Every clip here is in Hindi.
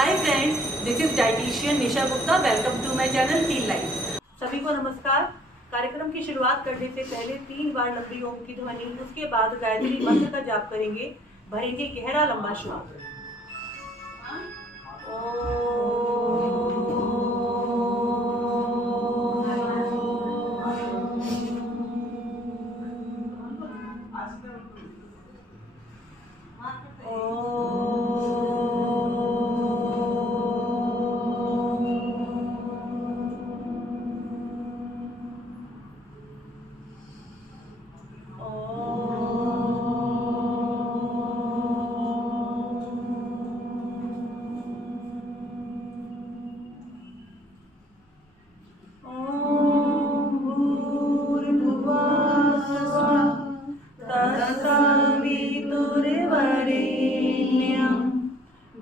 Hi friends, this is dietitian Nisha Gupta. Welcome to my channel heal life. सभी को नमस्कार। कार्यक्रम की शुरुआत करने से पहले 3 बार लंबी ओम की ध्वनि, उसके बाद गायत्री मंत्र का जाप करेंगे। भरेंगे गहरा लंबा श्वास।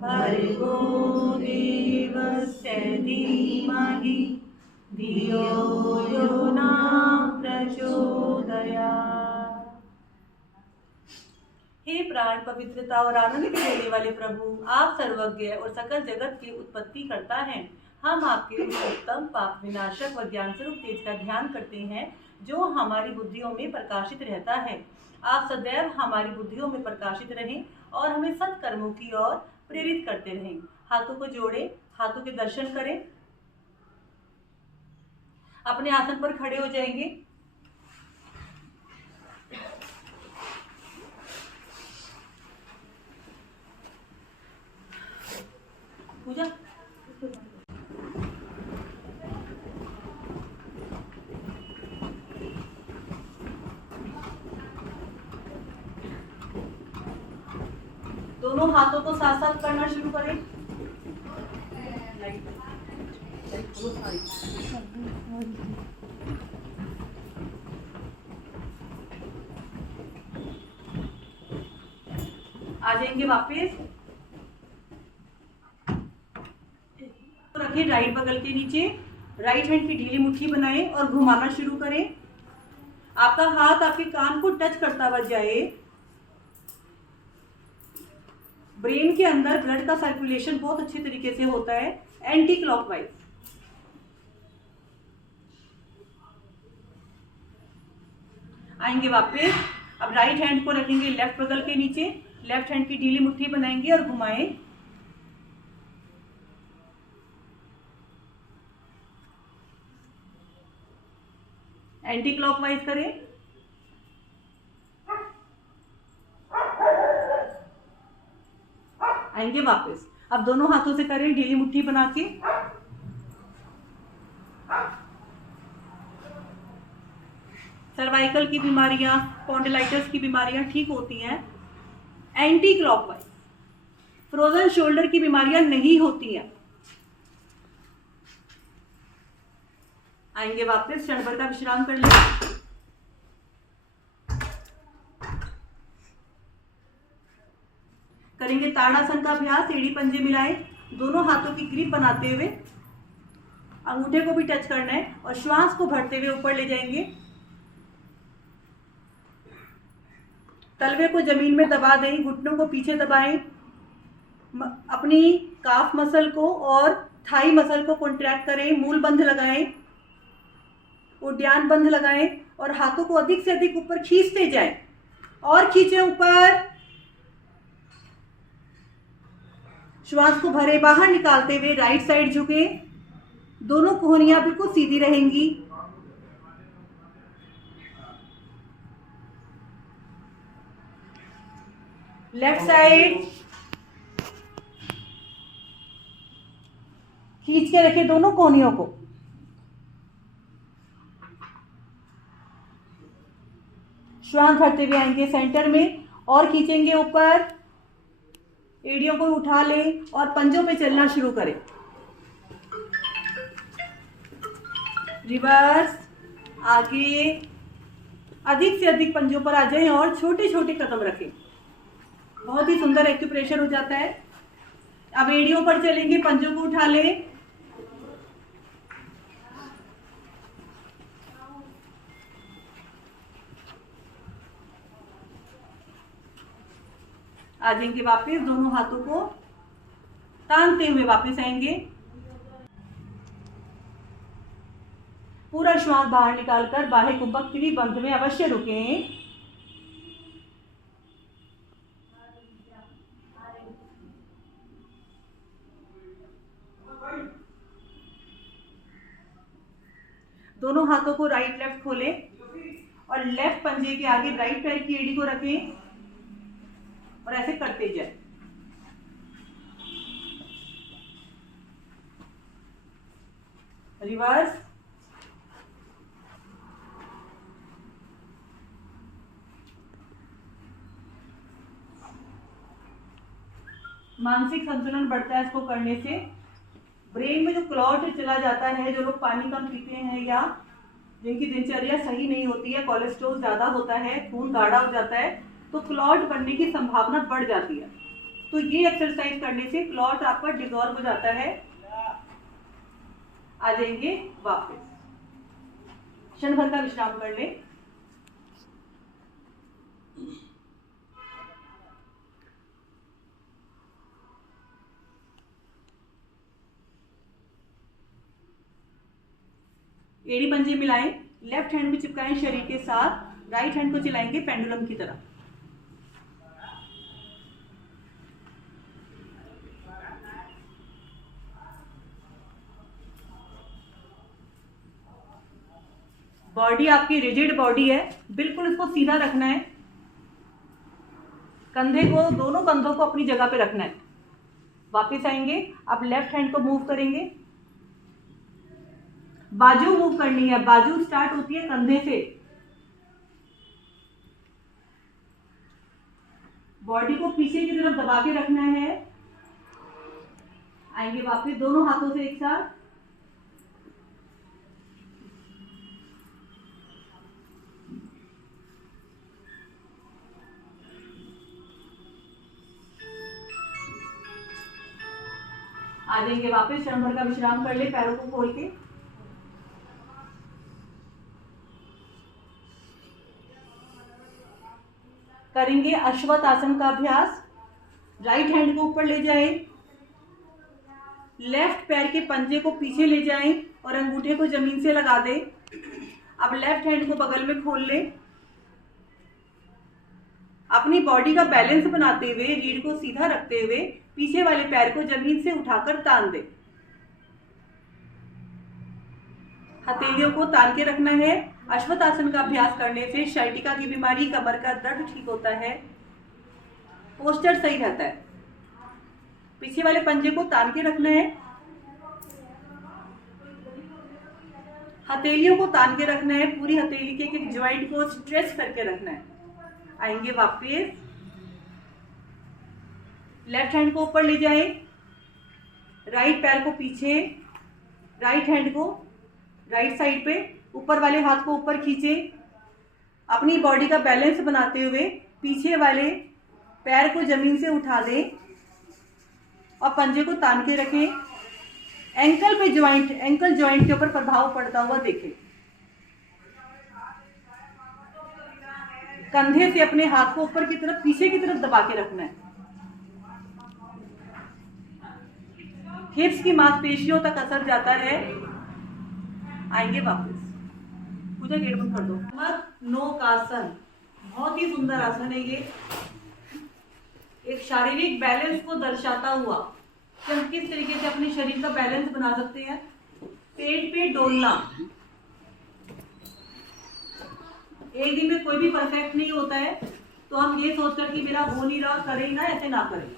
भर्गो देवस्य धीमहि धियो यो न प्रचोदयात्। हे प्राण, पवित्रता और आनंद के देने वाले प्रभु, आप सर्वज्ञ और सकल जगत की उत्पत्ति करता है। हम आपके उत्तम पाप विनाशक व ज्ञान स्वरूप तेज का ध्यान करते हैं, जो हमारी बुद्धियों में प्रकाशित रहता है। आप सदैव हमारी बुद्धियों में प्रकाशित रहें और हमें सत्कर्मों की ओर प्रेरित करते रहें। हाथों को जोड़ें, हाथों के दर्शन करें। अपने आसन पर खड़े हो जाएंगे। पूजा दोनों हाथों को साथ साथ करना शुरू करें। आ जाएंगे वापस। तो रखें राइट बगल के नीचे। राइट हैंड की ढीली मुट्ठी बनाएं और घुमाना शुरू करें। आपका हाथ आपके कान को टच करता हुआ जाए। ब्रेन के अंदर ब्लड का सर्कुलेशन बहुत अच्छे तरीके से होता है, एंटी क्लॉकवाइज। आएंगे वापस। अब राइट हैंड को रखेंगे लेफ्ट बगल के नीचे। लेफ्ट हैंड की ढीली मुट्ठी बनाएंगे और घुमाएं। एंटी क्लॉकवाइज करें। आएंगे वापस। अब दोनों हाथों से करें ढीली मुट्ठी बना के। सर्वाइकल की बीमारियां, स्पॉन्डिलाइटिस की बीमारियां ठीक होती हैं एंटी क्लॉकवाइज। फ्रोजन शोल्डर की बीमारियां नहीं होती हैं। आएंगे वापस। क्षण भर का विश्राम कर लें। करेंगे ताड़ासन का अभ्यास। एड़ी पंजे मिलाएं, दोनों हाथों की ग्रिप बनाते हुए अंगूठे को भी टच करना है और श्वास को भरते हुए ऊपर ले जाएंगे। तलवे को जमीन में दबा दें, घुटनों को पीछे दबाएं। अपनी काफ मसल को और थाई मसल को कॉन्ट्रैक्ट करें। मूल बंध लगाएं, उद्यान बंध लगाएं और हाथों को अधिक से अधिक ऊपर खींचते जाएं और खींचें ऊपर। श्वास को भरे बाहर निकालते हुए राइट साइड झुके। दोनों कोहनियां बिल्कुल सीधी रहेंगी। लेफ्ट साइड खींच के रखें दोनों कोहनियों को। श्वास भरते हुए आएंगे सेंटर में और खींचेंगे ऊपर। एड़ियों को उठा लें और पंजों पे चलना शुरू करें। रिवर्स, आगे, अधिक से अधिक पंजों पर आ जाएं और छोटे छोटे कदम रखें। बहुत ही सुंदर एक्यूप्रेशर हो जाता है। अब एड़ियों पर चलेंगे, पंजों को उठा लें। आ जाएंगे वापस। दोनों हाथों को तानते हुए वापस आएंगे। पूरा श्वास बाहर निकालकर बाह्य कुंभक त्रिबंध में अवश्य रुकें। दोनों हाथों को राइट लेफ्ट खोलें और लेफ्ट पंजे के आगे राइट पैर की एड़ी को रखें और ऐसे करते जाए। रिवर्स। मानसिक संतुलन बढ़ता है इसको करने से। ब्रेन में जो क्लॉट चला जाता है, जो लोग पानी कम पीते हैं या जिनकी दिनचर्या सही नहीं होती है, कोलेस्ट्रॉल ज़्यादा होता है, खून गाढ़ा हो जाता है, तो क्लॉट बनने की संभावना बढ़ जाती है। तो ये एक्सरसाइज करने से क्लॉट आपका डिसॉल्व हो जाता है। आ जाएंगे वापस, क्षण भर का विश्राम कर लें। एड़ी पंजे मिलाएं, लेफ्ट हैंड में चिपकाएं शरीर के साथ, राइट हैंड को चलाएंगे पेंडुलम की तरह। बॉडी आपकी रिजिड बॉडी है, बिल्कुल इसको सीधा रखना है। कंधे को, दोनों कंधों को अपनी जगह पे रखना है। वापस आएंगे, अब लेफ्ट हैंड को मूव करेंगे। बाजू मूव करनी है, बाजू स्टार्ट होती है कंधे से। बॉडी को पीछे की तरफ दबा के रखना है। आएंगे वापस, दोनों हाथों से एक साथ। आ जाएंगे वापस, क्षण भर का विश्राम कर ले, पैरों को खोल के। करेंगे अश्वत्थ आसन का अभ्यास। राइट हैंड को ऊपर ले जाएं, लेफ्ट पैर के पंजे को पीछे ले जाएं और अंगूठे को जमीन से लगा दें। अब लेफ्ट हैंड को बगल में खोल लें। अपनी बॉडी का बैलेंस बनाते हुए, रीढ़ को सीधा रखते हुए, पीछे वाले पैर को जमीन से उठाकर तान दें। हथेलियों को तान के रखना है। अश्वत्थ आसन का अभ्यास करने से शर्टिका की बीमारी, कमर का दर्द ठीक होता है, पोस्चर सही रहता है। पीछे वाले पंजे को तान के रखना है, हथेलियों को तान के रखना है, पूरी हथेली के एक ज्वाइंट को स्ट्रेच करके रखना है। आएंगे वापस, लेफ्ट हैंड को ऊपर ले जाएं, राइट पैर को पीछे, राइट हैंड को राइट साइड पे, ऊपर वाले हाथ को ऊपर खींचें। अपनी बॉडी का बैलेंस बनाते हुए पीछे वाले पैर को जमीन से उठा दें और पंजे को तान के रखें। एंकल पे ज्वाइंट, एंकल ज्वाइंट के ऊपर प्रभाव पड़ता हुआ देखें। कंधे से अपने हाथ को ऊपर की तरफ, पीछे की तरफ दबा के रखना है। हिप्स की मांसपेशियों तक असर जाता है। आएंगे वापस, पूजा गेट बंद कर दो। नोक आसन बहुत ही सुंदर आसन है। ये एक शारीरिक बैलेंस को दर्शाता हुआ कि हम किस तरीके से अपने शरीर का बैलेंस बना सकते हैं। पेट पे डोलना। एक दिन में कोई भी परफेक्ट नहीं होता है, तो हम ये सोचकर कि मेरा हो नहीं रहा, करें ना, ऐसे ना करें।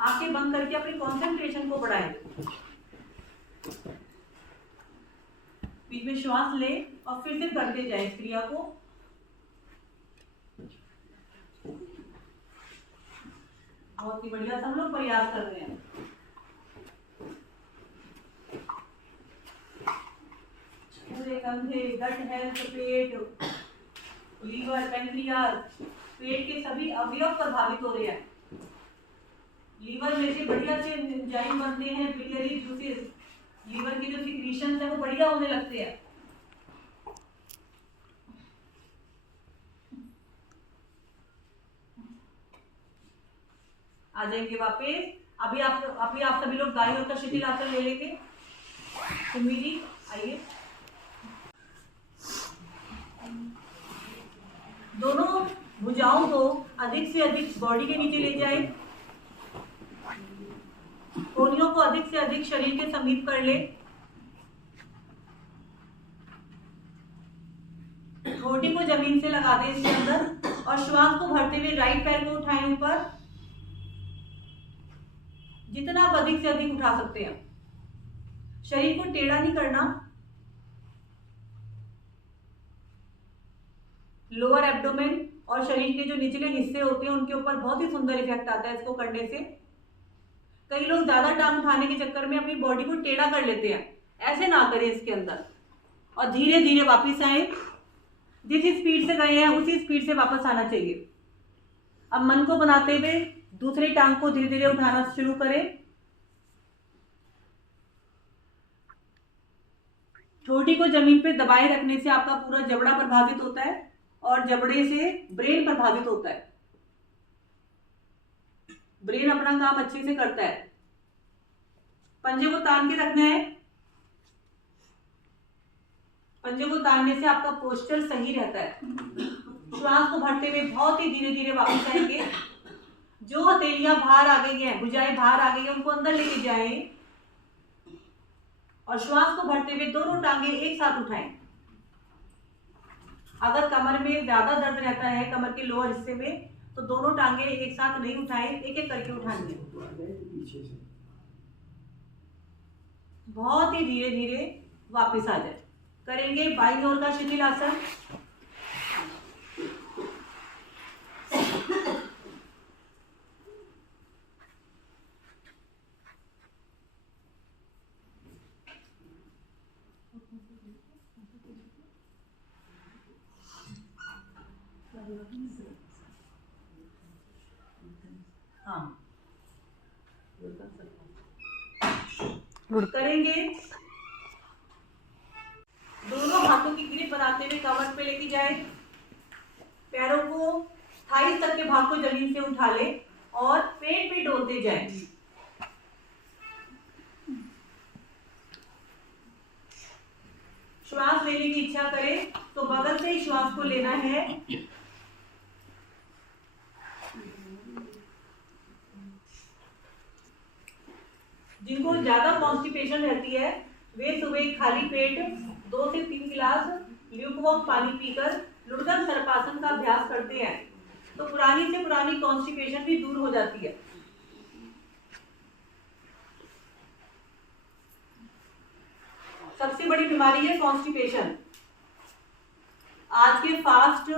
आंखें बंद करके अपनी कंसंट्रेशन को बढ़ाएं। बीच में श्वास लें और फिर से करते जाएं इस क्रिया को। बहुत ही बढ़िया, सब लोग प्रयास कर रहे हैं। पूरे कंधे, गट हेल्थ, पेट, लीवर, पैंक्रियास, पेट के सभी अवयव प्रभावित हो रहे हैं। लीवर में से बढ़िया से एंजाइम बनते हैं, बिलियरी जूसेस, लीवर की जो सिक्रीशंस है वो बढ़िया होने लगते हैं। आ जाएंगे वापस। अभी आप सभी लोग दाईं ओर का शिथिलासन ले लेंगे। सुमी जी आइए। दोनों भुजाओं को अधिक से अधिक बॉडी के नीचे ले जाए। कोहनियों को अधिक से अधिक शरीर के समीप कर ले। ठोड़ी को जमीन से लगा दें इसके अंदर और श्वास को भरते हुए राइट पैर को उठाएं ऊपर। जितना आप अधिक से अधिक उठा सकते हैं। शरीर को टेढ़ा नहीं करना। लोअर एब्डोमेन और शरीर के जो निचले हिस्से होते हैं उनके ऊपर बहुत ही सुंदर इफेक्ट आता है इसको करने से। कई लोग ज्यादा टांग उठाने के चक्कर में अपनी बॉडी को टेढ़ा कर लेते हैं, ऐसे ना करें इसके अंदर। और धीरे धीरे वापस आए। जिस स्पीड से गए हैं उसी स्पीड से वापस आना चाहिए। अब मन को बनाते हुए दूसरी टांग को धीरे धीरे उठाना शुरू करें। ठोड़ी को जमीन पे दबाए रखने से आपका पूरा जबड़ा प्रभावित होता है और जबड़े से ब्रेन प्रभावित होता है। ब्रेन अपना काम अच्छे से करता है। पंजे को तान के रखना है। पंजे को तानने से आपका पोस्चर सही रहता है। श्वास को भरते हुए बहुत ही धीरे धीरे वापस आएंगे। जो हथेलियां बाहर आ गई हैं, भुजाएं बाहर आ गई हैं, उनको अंदर लेके जाएं और श्वास को भरते हुए दोनों टांगे एक साथ उठाएं। अगर कमर में ज्यादा दर्द रहता है, कमर के लोअर हिस्से में, तो दोनों टांगे एक साथ नहीं उठाएं, एक एक करके उठानी है। बहुत ही धीरे धीरे वापस आ जाए। करेंगे बाईं ओर का शिथिलासन। हाँ करेंगे। दोनों हाथों की ग्रिप बनाते हुए कमर पे लेके जाए। पैरों को थाई तक के भाग को जमीन से उठा ले और पेट पे डोलते जाए। श्वास लेने की इच्छा करें तो बगल से ही श्वास को लेना है। जिनको ज्यादा कॉन्स्टिपेशन रहती है वे सुबह खाली पेट 2 से 3 गिलास ल्यूकवार्म पानी पीकर लुड़गन सर्पासन का अभ्यास करते हैं तो पुरानी से पुरानी कॉन्स्टिपेशन भी दूर हो जाती है। सबसे बड़ी बीमारी है कॉन्स्टिपेशन। आज के फास्ट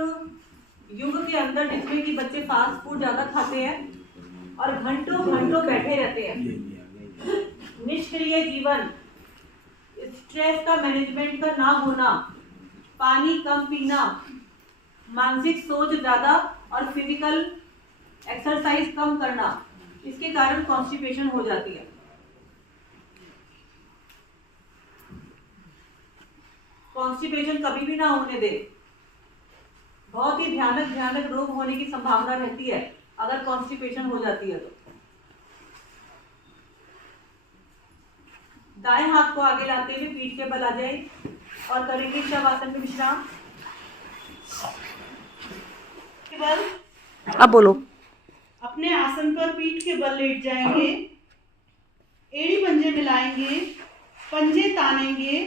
युग के अंदर जिसमें कि बच्चे फास्ट फूड ज्यादा खाते हैं और घंटों घंटों बैठे रहते हैं। निष्क्रिय जीवन, स्ट्रेस का मैनेजमेंट का ना होना, पानी कम पीना, मानसिक सोच ज्यादा और फिजिकल एक्सरसाइज कम करना, इसके कारण कॉन्स्टिपेशन हो जाती है। कॉन्स्टिपेशन कभी भी ना होने दे। बहुत ही भयानक रोग होने की संभावना रहती है अगर कॉन्स्टिपेशन हो जाती है तो। दाएं हाथ को आगे लाते हुए पीठ के बल आ जाए और करेंगे शवासन में विश्राम। अब बोलो। अपने आसन पर पीठ के बल लेट जाएंगे। एड़ी पंजे मिलाएंगे, पंजे तानेंगे।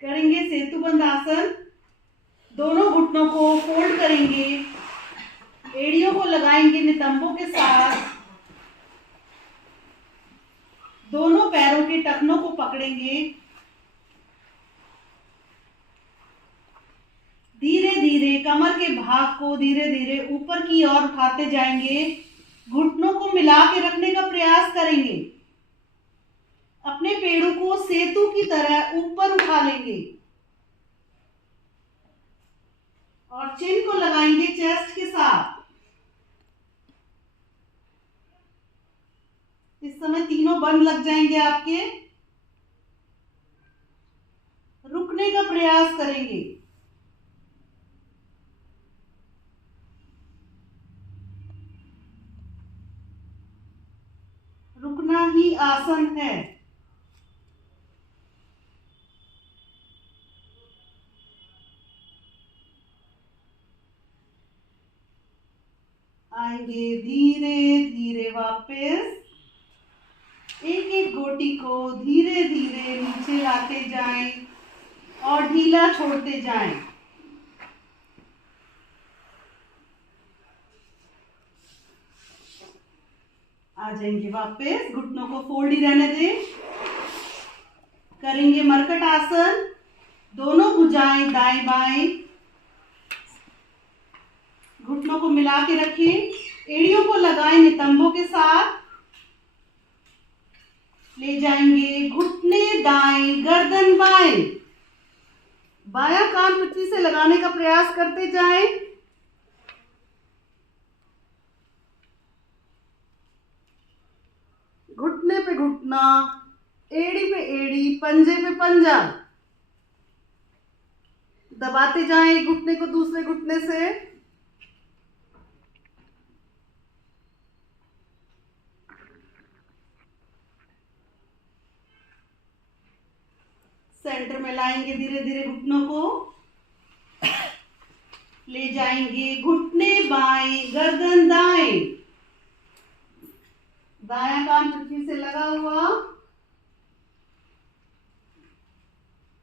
करेंगे सेतुबंद आसन। दोनों घुटनों को फोल्ड करेंगे, एड़ियों को लगाएंगे नितंबों के साथ। दोनों पैरों के टखनों को पकड़ेंगे। धीरे धीरे कमर के भाग को धीरे धीरे ऊपर की ओर उठाते जाएंगे। घुटनों को मिला के रखने का प्रयास करेंगे। अपने पेड़ों को सेतु की तरह ऊपर उठा लेंगे और चिन को लगाएंगे चेस्ट के साथ। इस समय तीनों बंद लग जाएंगे आपके। रुकने का प्रयास करेंगे। ही आसन है। आएंगे धीरे धीरे वापस। एक एक गोटी को धीरे धीरे नीचे लाते जाएं और ढीला छोड़ते जाएं। आ जाएंगे वापस, घुटनों को फोल्ड ही रहने दें। करेंगे मरकट आसन, दोनों भुजाएं दाएं बाएं, घुटनों को मिला के रखें, एड़ियों को लगाएं नितंबों के साथ। ले जाएंगे घुटने दाएं, गर्दन बाएं, बायां कान पृथ्वी से लगाने का प्रयास करते जाएं। घुटने पे घुटना, एड़ी पे एड़ी, पंजे पे पंजा, दबाते जाएं घुटने को दूसरे घुटने से। सेंटर में लाएंगे धीरे धीरे घुटनों को। ले जाएंगे घुटने बाएं, गर्दन दाएं, दायां कान पृथ्वी से लगा हुआ।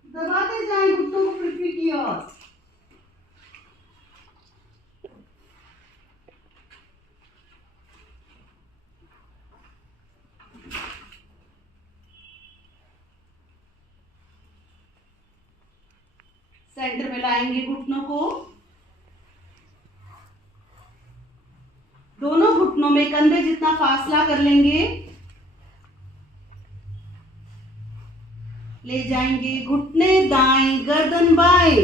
दबाते जाएं घुटनों को पृथ्वी की ओर। सेंटर में लाएंगे घुटनों को। दोनों घुटनों में कंधे जितना फासला कर लेंगे। ले जाएंगे घुटने दाएं, गर्दन बाएं,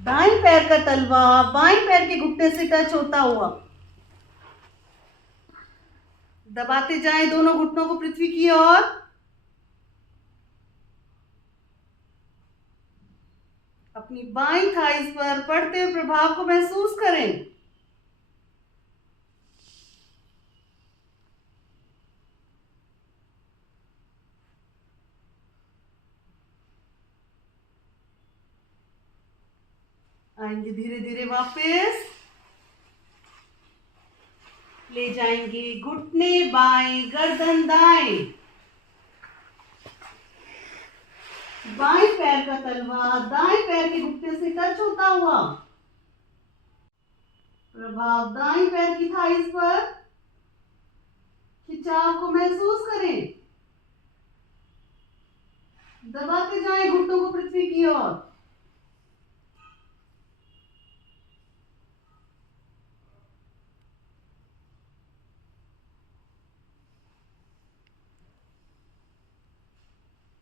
दाएं पैर का तलवा बाएं पैर के घुटने से टच होता हुआ। दबाते जाएं दोनों घुटनों को पृथ्वी की ओर। अपनी बाईं थाइस पर पड़ते हुए प्रभाव को महसूस करें। आएंगे धीरे धीरे वापस। ले जाएंगे घुटने बाएं, गर्दन दाएं, बाएं पैर का तलवा दाएं पैर के घुटने से टच होता हुआ। प्रभाव दाएं पैर की थाइस पर, खिंचाव को महसूस करें। दबाते जाएं घुटनों को पृथ्वी की ओर।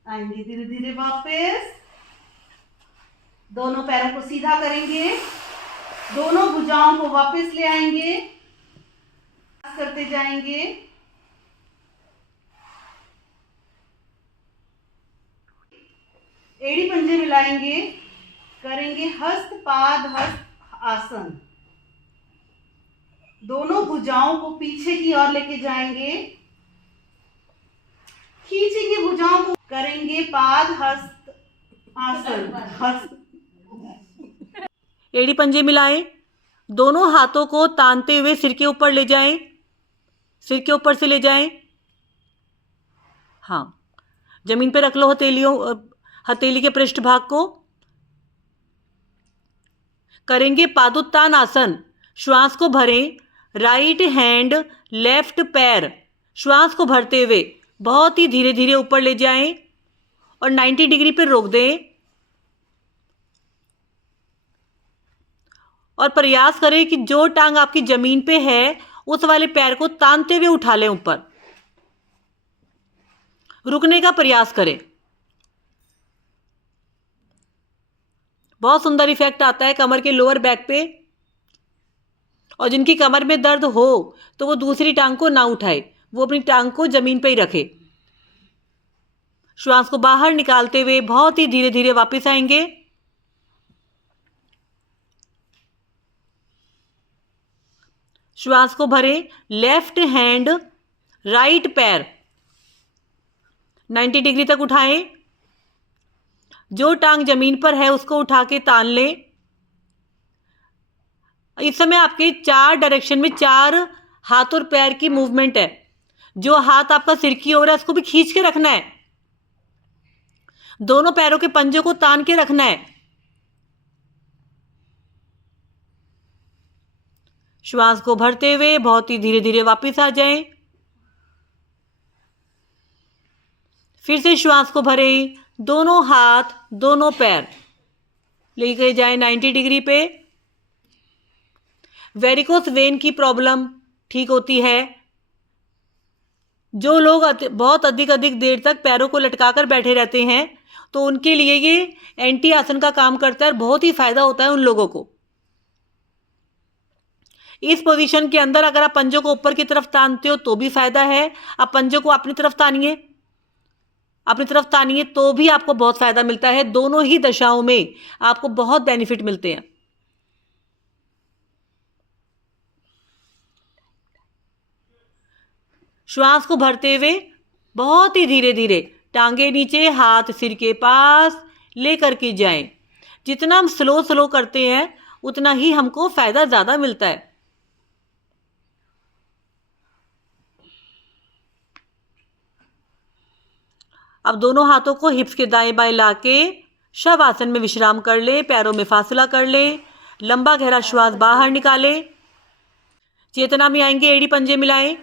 आएंगे धीरे धीरे वापस। दोनों पैरों को सीधा करेंगे, दोनों भुजाओं को वापस ले आएंगे, करते जाएंगे। एड़ी पंजे मिलाएंगे, करेंगे हस्त पाद हस्त आसन। दोनों भुजाओं को पीछे की ओर लेके जाएंगे, खींचेंगे भुजाओं को, करेंगे पाद हस्त आसन। हस्त एड़ी पंजे मिलाएं, दोनों हाथों को तानते हुए सिर के ऊपर ले जाएं, सिर के ऊपर से ले जाएं। हाँ, जमीन पे रख लो हथेली के पृष्ठ भाग को। करेंगे पादोत्तान आसन। श्वास को भरें, राइट हैंड लेफ्ट पैर, श्वास को भरते हुए बहुत ही धीरे धीरे ऊपर ले जाएं और 90 डिग्री पर रोक दें और प्रयास करें कि जो टांग आपकी जमीन पे है उस वाले पैर को तानते हुए उठा लें ऊपर। रुकने का प्रयास करें। बहुत सुंदर इफेक्ट आता है कमर के लोअर बैक पे। और जिनकी कमर में दर्द हो तो वो दूसरी टांग को ना उठाए, वो अपनी टांग को जमीन पे ही रखे। श्वास को बाहर निकालते हुए बहुत ही धीरे धीरे वापस आएंगे। श्वास को भरें, लेफ्ट हैंड राइट पैर 90 डिग्री तक उठाएं। जो टांग जमीन पर है उसको उठा के तान लें। इस समय आपके 4 डायरेक्शन में 4 हाथ और पैर की मूवमेंट है। जो हाथ आपका सिर की ओर है उसको भी खींच के रखना है। दोनों पैरों के पंजों को तान के रखना है। श्वास को भरते हुए बहुत ही धीरे धीरे वापस आ जाएं। फिर से श्वास को भरें। दोनों हाथ दोनों पैर लेके जाएं 90 डिग्री पे। वेरिकोस वेन की प्रॉब्लम ठीक होती है। जो लोग बहुत अधिक देर तक पैरों को लटकाकर बैठे रहते हैं तो उनके लिए ये एंटी आसन का काम करता है और बहुत ही फायदा होता है उन लोगों को। इस पोजीशन के अंदर अगर आप पंजों को ऊपर की तरफ तानते हो तो भी फायदा है। आप पंजों को अपनी तरफ तानिए तो भी आपको बहुत फायदा मिलता है। दोनों ही दशाओं में आपको बहुत बेनिफिट मिलते हैं। श्वास को भरते हुए बहुत ही धीरे धीरे टांगे नीचे, हाथ सिर के पास लेकर के जाएं। जितना हम स्लो करते हैं उतना ही हमको फायदा ज्यादा मिलता है। अब दोनों हाथों को हिप्स के दाएं बाएं लाके शव आसन में विश्राम कर ले। पैरों में फासला कर ले। लंबा गहरा श्वास बाहर निकाले। चेतना में आएंगे, एड़ी पंजे मिलाएं।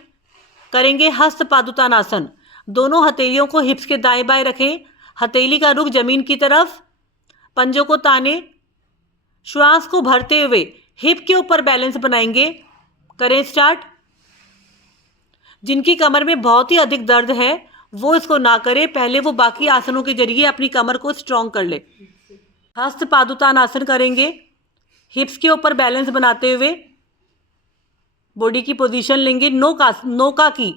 करेंगे हस्त पादुतानासन। दोनों हथेलियों को हिप्स के दाएं बाएं रखें। हथेली का रुख जमीन की तरफ। पंजों को ताने। श्वास को भरते हुए हिप के ऊपर बैलेंस बनाएंगे। करें स्टार्ट। जिनकी कमर में बहुत ही अधिक दर्द है वो इसको ना करे, पहले वो बाकी आसनों के जरिए अपनी कमर को स्ट्रॉन्ग कर ले। हस्त पादुतानासन करेंगे। हिप्स के ऊपर बैलेंस बनाते हुए बॉडी की पोजीशन लेंगे नौका की,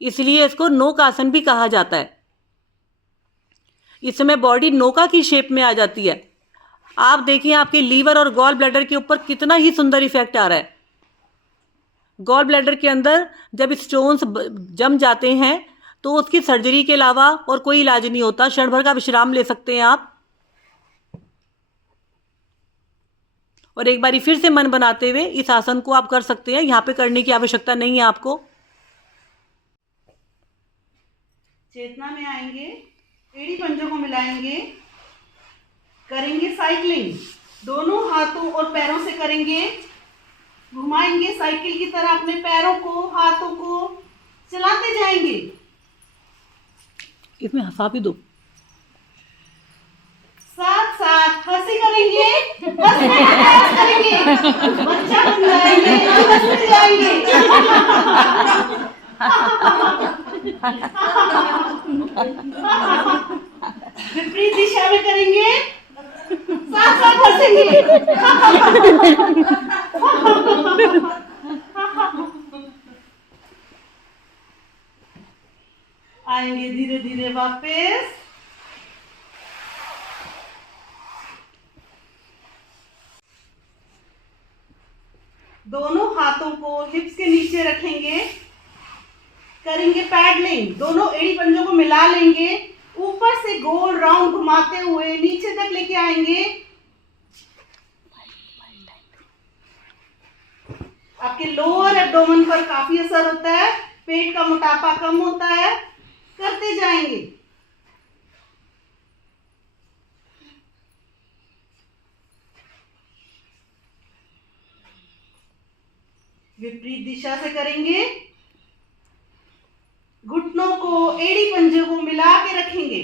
इसलिए इसको नौक आसन भी कहा जाता है। इस समय बॉडी नौका की शेप में आ जाती है। आप देखिए आपके लीवर और गॉल ब्लैडर के ऊपर कितना ही सुंदर इफेक्ट आ रहा है। गॉल ब्लैडर के अंदर जब स्टोन्स जम जाते हैं तो उसकी सर्जरी के अलावा और कोई इलाज नहीं होता। क्षण भर का विश्राम ले सकते हैं आप। और एक बारी फिर से मन बनाते हुए इस आसन को आप कर सकते हैं। यहाँ पे करने की आवश्यकता नहीं है आपको। चेतना में आएंगे, एड़ी पंजों को मिलाएंगे। करेंगे साइकिलिंग। दोनों हाथों और पैरों से करेंगे। घुमाएंगे साइकिल की तरह अपने पैरों को, हाथों को चलाते जाएंगे। इसमें हंसा भी दो। साथ साथ हंसी करेंगे, हंसने का प्रयास करेंगे, बच्चा बन जाएंगे, हंसते जाएंगे। विपरीत दिशा में करेंगे, साथ साथ हंसेंगे। आएंगे धीरे धीरे वापस। दोनों हाथों को हिप्स के नीचे रखेंगे। करेंगे पैडलिंग। दोनों एड़ी पंजों को मिला लेंगे। ऊपर से गोल राउंड घुमाते हुए नीचे तक लेके आएंगे। आपके लोअर एब्डोमेन पर काफी असर होता है। पेट का मोटापा कम होता है। करते जाएंगे। विपरीत दिशा से करेंगे। घुटनों को, एड़ी पंजे को मिला के रखेंगे।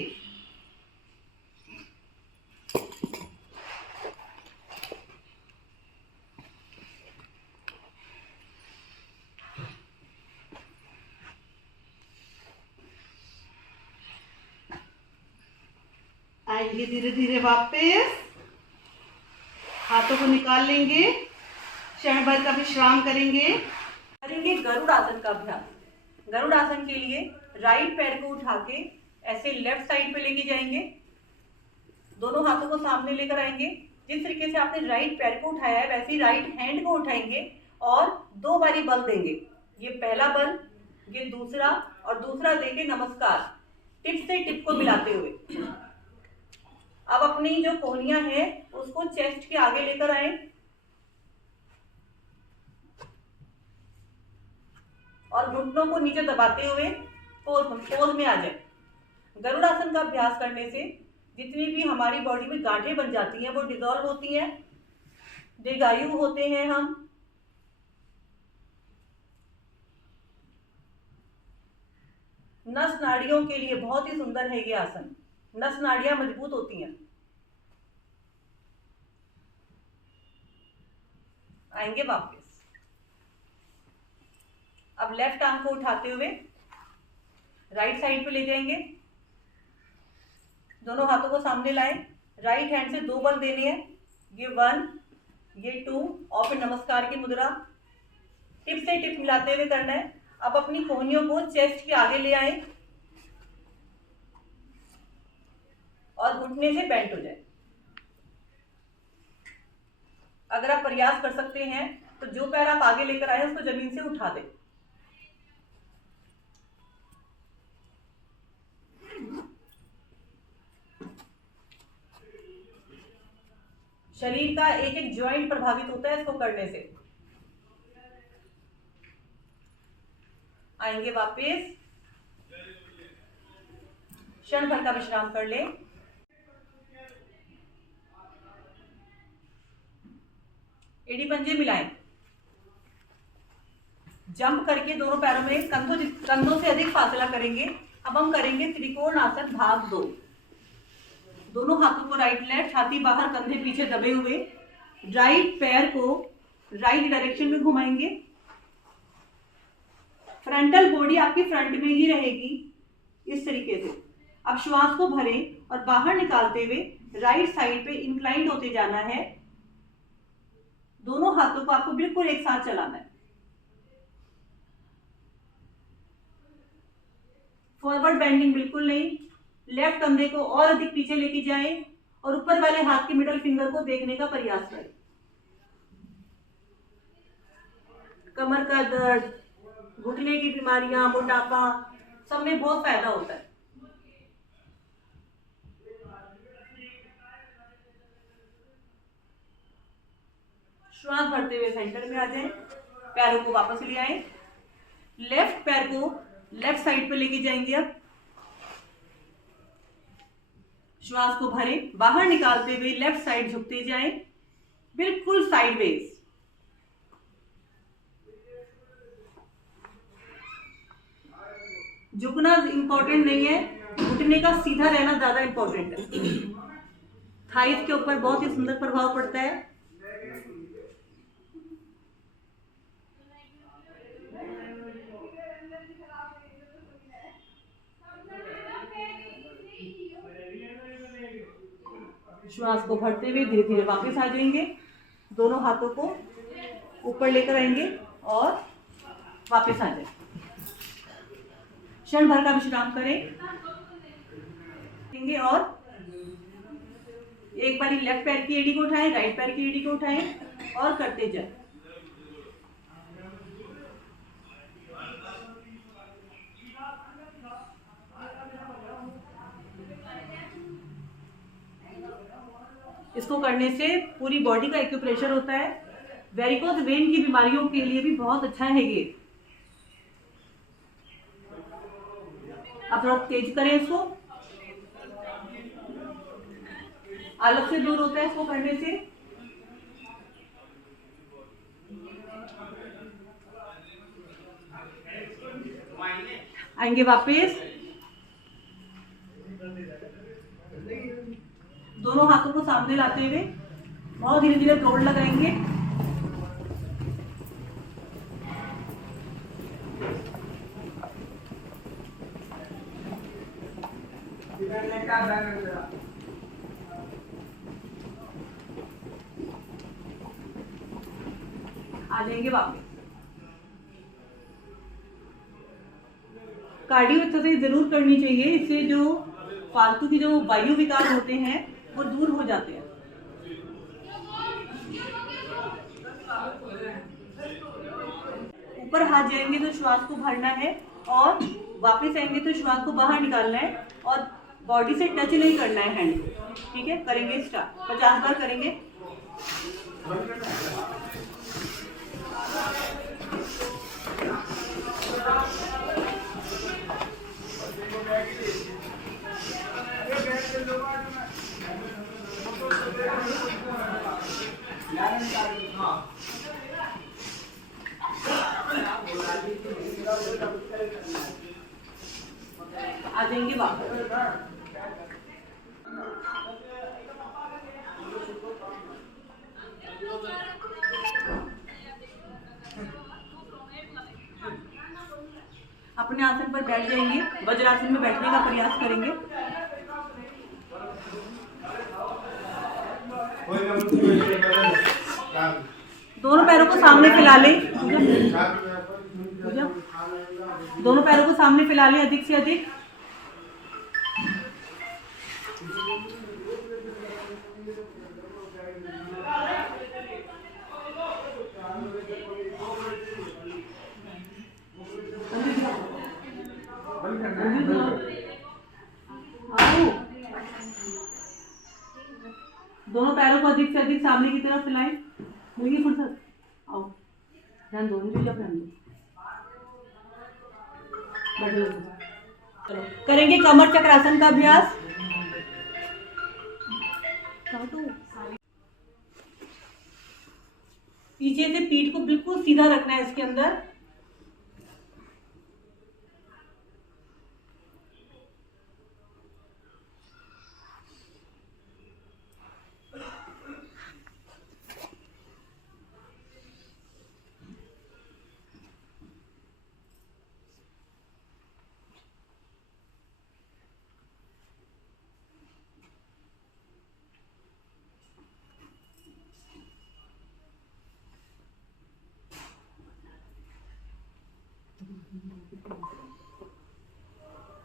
आएंगे धीरे धीरे वापस। हाथों को निकाल लेंगे। क्षण भर का विश्राम करेंगे। करेंगे गरुड़ आसन का अभ्यास। गरुड़ आसन के लिए राइट पैर को उठा के ऐसे लेफ्ट साइड पे लेके जाएंगे। दोनों हाथों को सामने लेकर आएंगे। जिस तरीके से आपने राइट पैर को उठाया है वैसे ही राइट हैंड को उठाएंगे और 2 बारी बल देंगे। ये पहला बल ये दूसरा, और दूसरा देके नमस्कार, टिप से टिप को मिलाते हुए। अब अपनी जो कोहनियां हैं उसको चेस्ट के आगे लेकर आए और घुटनों को नीचे दबाते हुए पोज में आ जाए। गरुड़ासन का अभ्यास करने से जितनी भी हमारी बॉडी में गांठें बन जाती हैं वो डिसॉल्व होती हैं, दीर्घायु होते हैं हम। नस नाड़ियों के लिए बहुत ही सुंदर है ये आसन, नस नाड़ियां मजबूत होती हैं। आएंगे वापस। अब लेफ्ट आर्म को उठाते हुए राइट साइड पे ले जाएंगे, दोनों हाथों को सामने लाएं, राइट हैंड से 2 बल देने हैं, ये 1, ये 2, और फिर नमस्कार की मुद्रा, टिप से टिप मिलाते हुए करना है। अब अपनी कोहनियों को चेस्ट के आगे ले आए और घुटने से बेंट हो जाए। अगर आप प्रयास कर सकते हैं तो जो पैर आप आगे लेकर आए उसको जमीन से उठा दें। शरीर का एक एक ज्वाइंट प्रभावित होता है इसको करने से। आएंगे वापस, क्षण भर का विश्राम कर लें। एड़ी पंजे मिलाएं, जंप करके दोनों पैरों में कंधों से अधिक फासला करेंगे। अब हम करेंगे त्रिकोण आसन भाग 2। दोनों हाथों को राइट लेफ्ट, छाती बाहर, कंधे पीछे दबे हुए, राइट पैर को राइट डायरेक्शन में घुमाएंगे। फ्रंटल बॉडी आपकी फ्रंट में ही रहेगी इस तरीके से। अब श्वास को भरें और बाहर निकालते हुए राइट साइड पे इंक्लाइंड होते जाना है। दोनों हाथों को आपको बिल्कुल एक साथ चलाना है। फॉरवर्ड बेंडिंग बिल्कुल नहीं, लेफ्ट कंधे को और अधिक पीछे लेके जाएं और ऊपर वाले हाथ के मिडल फिंगर को देखने का प्रयास करें। कमर का दर्द, घुटने की बीमारियां, मोटापा, सब में बहुत फायदा होता है। श्वास भरते हुए सेंटर में आ जाएं, पैरों को वापस ले आएं, लेफ्ट पैर को लेफ्ट साइड पे लेके जाएंगे। अब श्वास को भरें, बाहर निकालते हुए लेफ्ट साइड झुकते जाएं, बिल्कुल साइडवेज। झुकना इंपॉर्टेंट नहीं है, घुटने का सीधा रहना ज्यादा इंपॉर्टेंट है। थाइस के ऊपर बहुत ही सुंदर प्रभाव पड़ता है। श्वास को भरते हुए धीरे धीरे वापस आ जाएंगे, दोनों हाथों को ऊपर लेकर आएंगे और वापस आ जाए। क्षण भर का विश्राम करें और एक बारी लेफ्ट पैर की एड़ी को उठाएं, राइट पैर की एड़ी को उठाएं और करते जाएं। इसको करने से पूरी बॉडी का एक्यूप्रेशर होता है। वेरिकोज वेन की बीमारियों के लिए भी बहुत अच्छा है ये। अब थोड़ा तेज करें इसको, आलस से दूर होता है इसको करने से। आएंगे वापस, दोनों हाथों को सामने लाते हुए बहुत धीरे धीरे दौड़ लगाएंगे। आ जाएंगे वापस। कार्डियो एक्सरसाइज जरूर करनी चाहिए, इससे जो फालतू की जो वायु विकार होते हैं वो दूर हो जाते हैं। ऊपर हाथ जाएंगे तो श्वास को भरना है और वापस आएंगे तो श्वास को बाहर निकालना है और बॉडी से टच नहीं करना है हैंड को। ठीक है, करेंगे स्टार्ट। 50 बार करेंगे। आ जाएंगे वापस। अपने आसन पर बैठ जाएंगे, वज्रासन में बैठने का प्रयास करेंगे। दोनों पैरों को सामने फैला लें। दोनों पैरों को सामने फैला लें अधिक से अधिक। दोनों पैरों को अधिक से अधिक सामने की तरफ फैलाएं। मिलेगी फुर्सत, आओ ध्यान दो, मुझे जब ध्यान दो। चलो करेंगे कमर चक्रासन का अभ्यास। पीछे से पीठ को बिल्कुल सीधा रखना है इसके अंदर।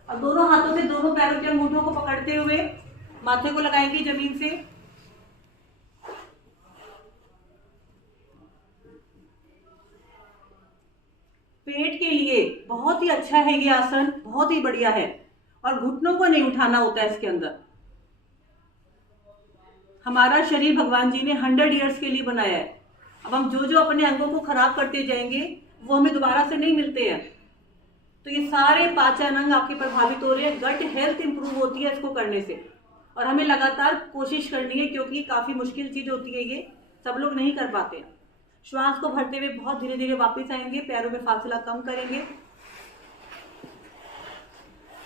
अब दोनों हाथों से दोनों पैरों के अंगूठों को पकड़ते हुए माथे को लगाएंगे जमीन से। पेट के लिए बहुत ही अच्छा है ये आसन, बहुत ही बढ़िया है। और घुटनों को नहीं उठाना होता है इसके अंदर। हमारा शरीर भगवान जी ने 100 ईयर्स के लिए बनाया है। अब हम जो जो अपने अंगों को खराब करते जाएंगे वो हमें दोबारा से नहीं मिलते हैं। तो ये सारे पाचन अंग आपके प्रभावित हो रहे हैं। गट हेल्थ इंप्रूव होती है इसको करने से। और हमें लगातार कोशिश करनी है, क्योंकि ये काफ़ी मुश्किल चीज़ होती है, ये सब लोग नहीं कर पाते हैं। श्वास को भरते हुए बहुत धीरे धीरे वापस आएंगे, पैरों में फासला कम करेंगे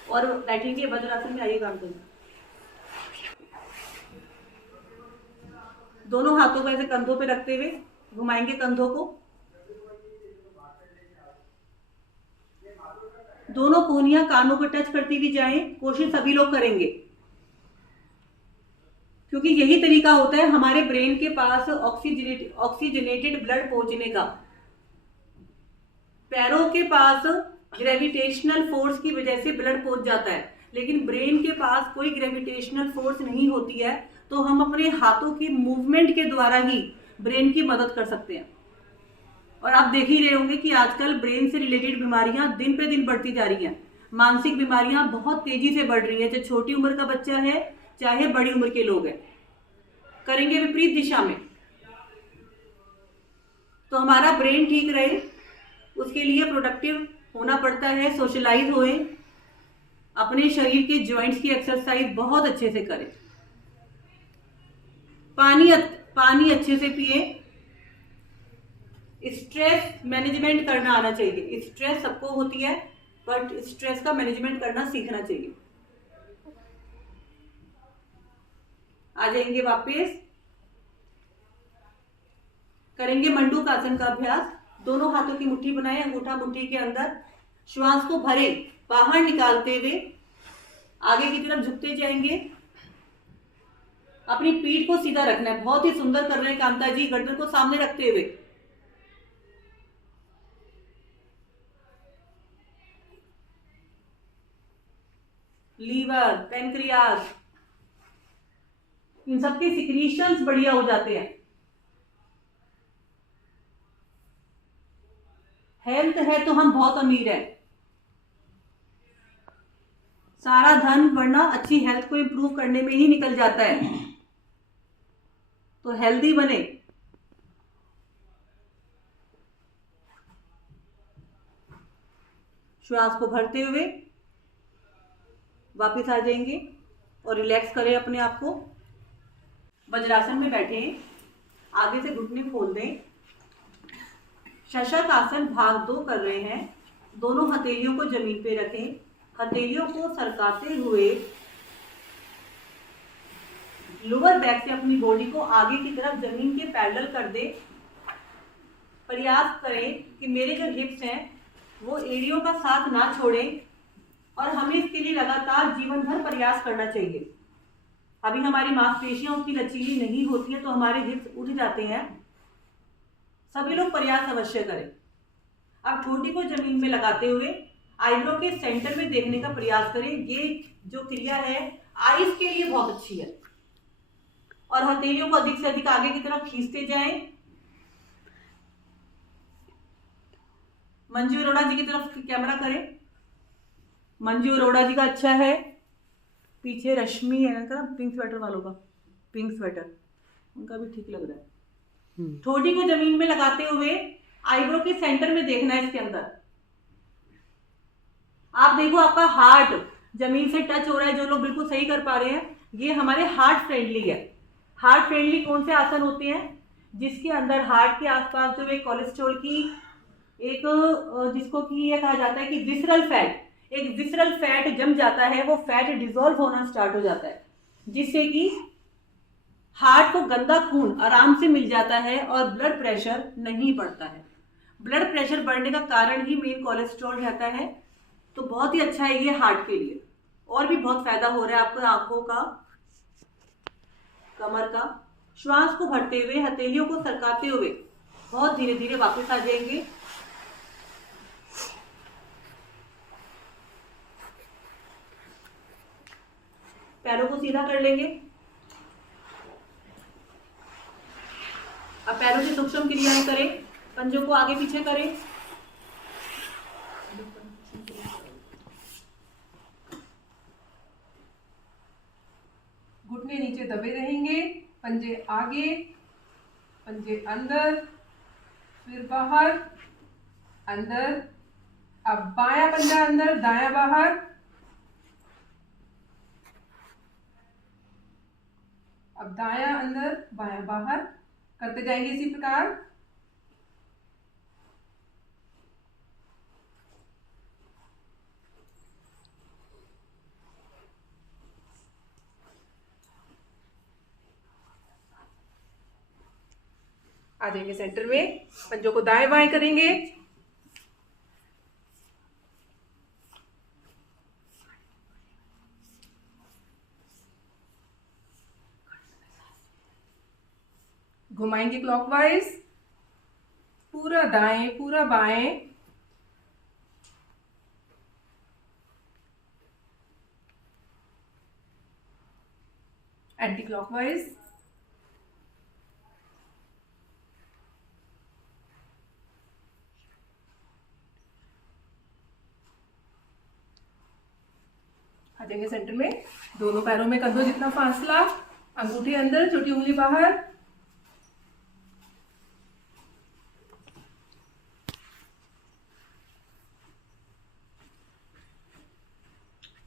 और बैठेंगे वज्रासन में। आइए काम करेंगे। दोनों हाथों को ऐसे कंधों पे रखते हुए घुमाएंगे कंधों को। दोनों कोहनियां कानों को टच करती हुई जाएं। कोशिश सभी लोग करेंगे, क्योंकि यही तरीका होता है हमारे ब्रेन के पास ऑक्सीजनेटेड ब्लड पहुंचने का। पैरों के पास ग्रेविटेशनल फोर्स की वजह से ब्लड पहुंच जाता है, लेकिन ब्रेन के पास कोई ग्रेविटेशनल फोर्स नहीं होती है। तो हम अपने हाथों की मूवमेंट के द्वारा ही ब्रेन की मदद कर सकते हैं। और आप देख ही रहे होंगे कि आजकल ब्रेन से रिलेटेड बीमारियां दिन पे दिन बढ़ती जा रही हैं। मानसिक बीमारियां बहुत तेजी से बढ़ रही हैं, चाहे छोटी उम्र का बच्चा है चाहे बड़ी उम्र के लोग हैं। करेंगे विपरीत दिशा में, तो हमारा ब्रेन ठीक रहे उसके लिए प्रोडक्टिव होना पड़ता है। सोशलाइज होए, अपने शरीर के जॉइंट्स की एक्सरसाइज बहुत अच्छे से करें। पानी अच्छे से पिए। स्ट्रेस मैनेजमेंट करना आना चाहिए। स्ट्रेस सबको होती है, बट स्ट्रेस का मैनेजमेंट करना सीखना चाहिए। आ जाएंगे वापस। करेंगे मंडूक आसन का अभ्यास। दोनों हाथों की मुट्ठी बनाएं, अंगूठा मुट्ठी के अंदर। श्वास को भरे बाहर निकालते हुए आगे की तरफ झुकते जाएंगे। अपनी पीठ को सीधा रखना है। बहुत ही सुंदर कर रहे हैं कांता जी, गर्दन को सामने रखते हुए। लीवर, पैंक्रियास, इन सबके सिक्रीशंस बढ़िया हो जाते हैं। हेल्थ है तो हम बहुत अमीर हैं। सारा धन वरना अच्छी हेल्थ को इम्प्रूव करने में ही निकल जाता है। तो हेल्दी बने। श्वास को भरते हुए वापस आ जाएंगे और रिलैक्स करें अपने आप को। वज्रासन में बैठे हैं, आगे से घुटने खोल दें। शशक आसन भाग 2 कर रहे हैं। दोनों हथेलियों को जमीन पे रखें, हथेलियों को सरकाते हुए लोअर बैक से अपनी बॉडी को आगे की तरफ जमीन के पैरेलल कर दे। प्रयास करें कि मेरे जो हिप्स हैं वो एड़ियों का साथ ना छोड़ें और हमें इसके लिए लगातार जीवन भर प्रयास करना चाहिए। अभी हमारी मांसपेशियां उतनी लचीली नहीं होती हैं तो हमारे हिप्स उठ जाते हैं। सभी लोग प्रयास अवश्य करें। अब ठोड़ी को जमीन में लगाते हुए आईब्रो के सेंटर में देखने का प्रयास करें। ये जो क्रिया है आईज के लिए बहुत अच्छी है। और हथेलियों को अधिक से अधिक आगे की तरफ खींचते जाएं। मंजू अरोड़ा जी की तरफ कैमरा करें। मंजू अरोड़ा जी का अच्छा है। पीछे रश्मि है ना, पिंक स्वेटर वालों का, पिंक स्वेटर उनका भी ठीक लग रहा है। ठोड़ी को जमीन में लगाते हुए आईब्रो के सेंटर में देखना है। इसके अंदर आप देखो आपका हार्ट जमीन से टच हो रहा है। जो लोग बिल्कुल सही कर पा रहे हैं, ये हमारे हार्ट फ्रेंडली है। हार्ट फ्रेंडली कौन से आसन होते हैं? जिसके अंदर हार्ट के आसपास जो एक कोलेस्ट्रॉल की एक जिसको कि ये कहा जाता है कि विसरल फैट, एक विसरल फैट जम जाता है, वो फैट डिसॉल्व होना स्टार्ट हो जाता है, जिससे कि हार्ट को गंदा खून आराम से मिल जाता है और ब्लड प्रेशर नहीं बढ़ता है। ब्लड प्रेशर बढ़ने का कारण ही मेन कोलेस्ट्रॉल रहता है। तो बहुत ही अच्छा है ये हार्ट के लिए। और भी बहुत फायदा हो रहा है आपको आंखों का, कमर का। श्वास को भरते हुए हथेलियों को सरकाते हुए बहुत धीरे धीरे वापस आ जाएंगे। पैरों को सीधा कर लेंगे। अब पैरों से सूक्ष्म क्रियाएं करें। पंजों को आगे पीछे करें। घुटने नीचे दबे रहेंगे, पंजे आगे, पंजे अंदर, फिर बाहर, अंदर। अब बायां पंजा अंदर, दायां बाहर। अब दायां अंदर, बायां बाहर करते जाएंगे इसी प्रकार। आ जाएंगे सेंटर में, पंजों को दाएं बाएं करेंगे। घुमाएंगे क्लॉकवाइज, पूरा दाएं पूरा बाएं। Anti clockwise. आ जाएंगे सेंटर में, दोनों पैरों में कंधों जितना फासला, अंगूठी अंदर, छोटी उंगली बाहर।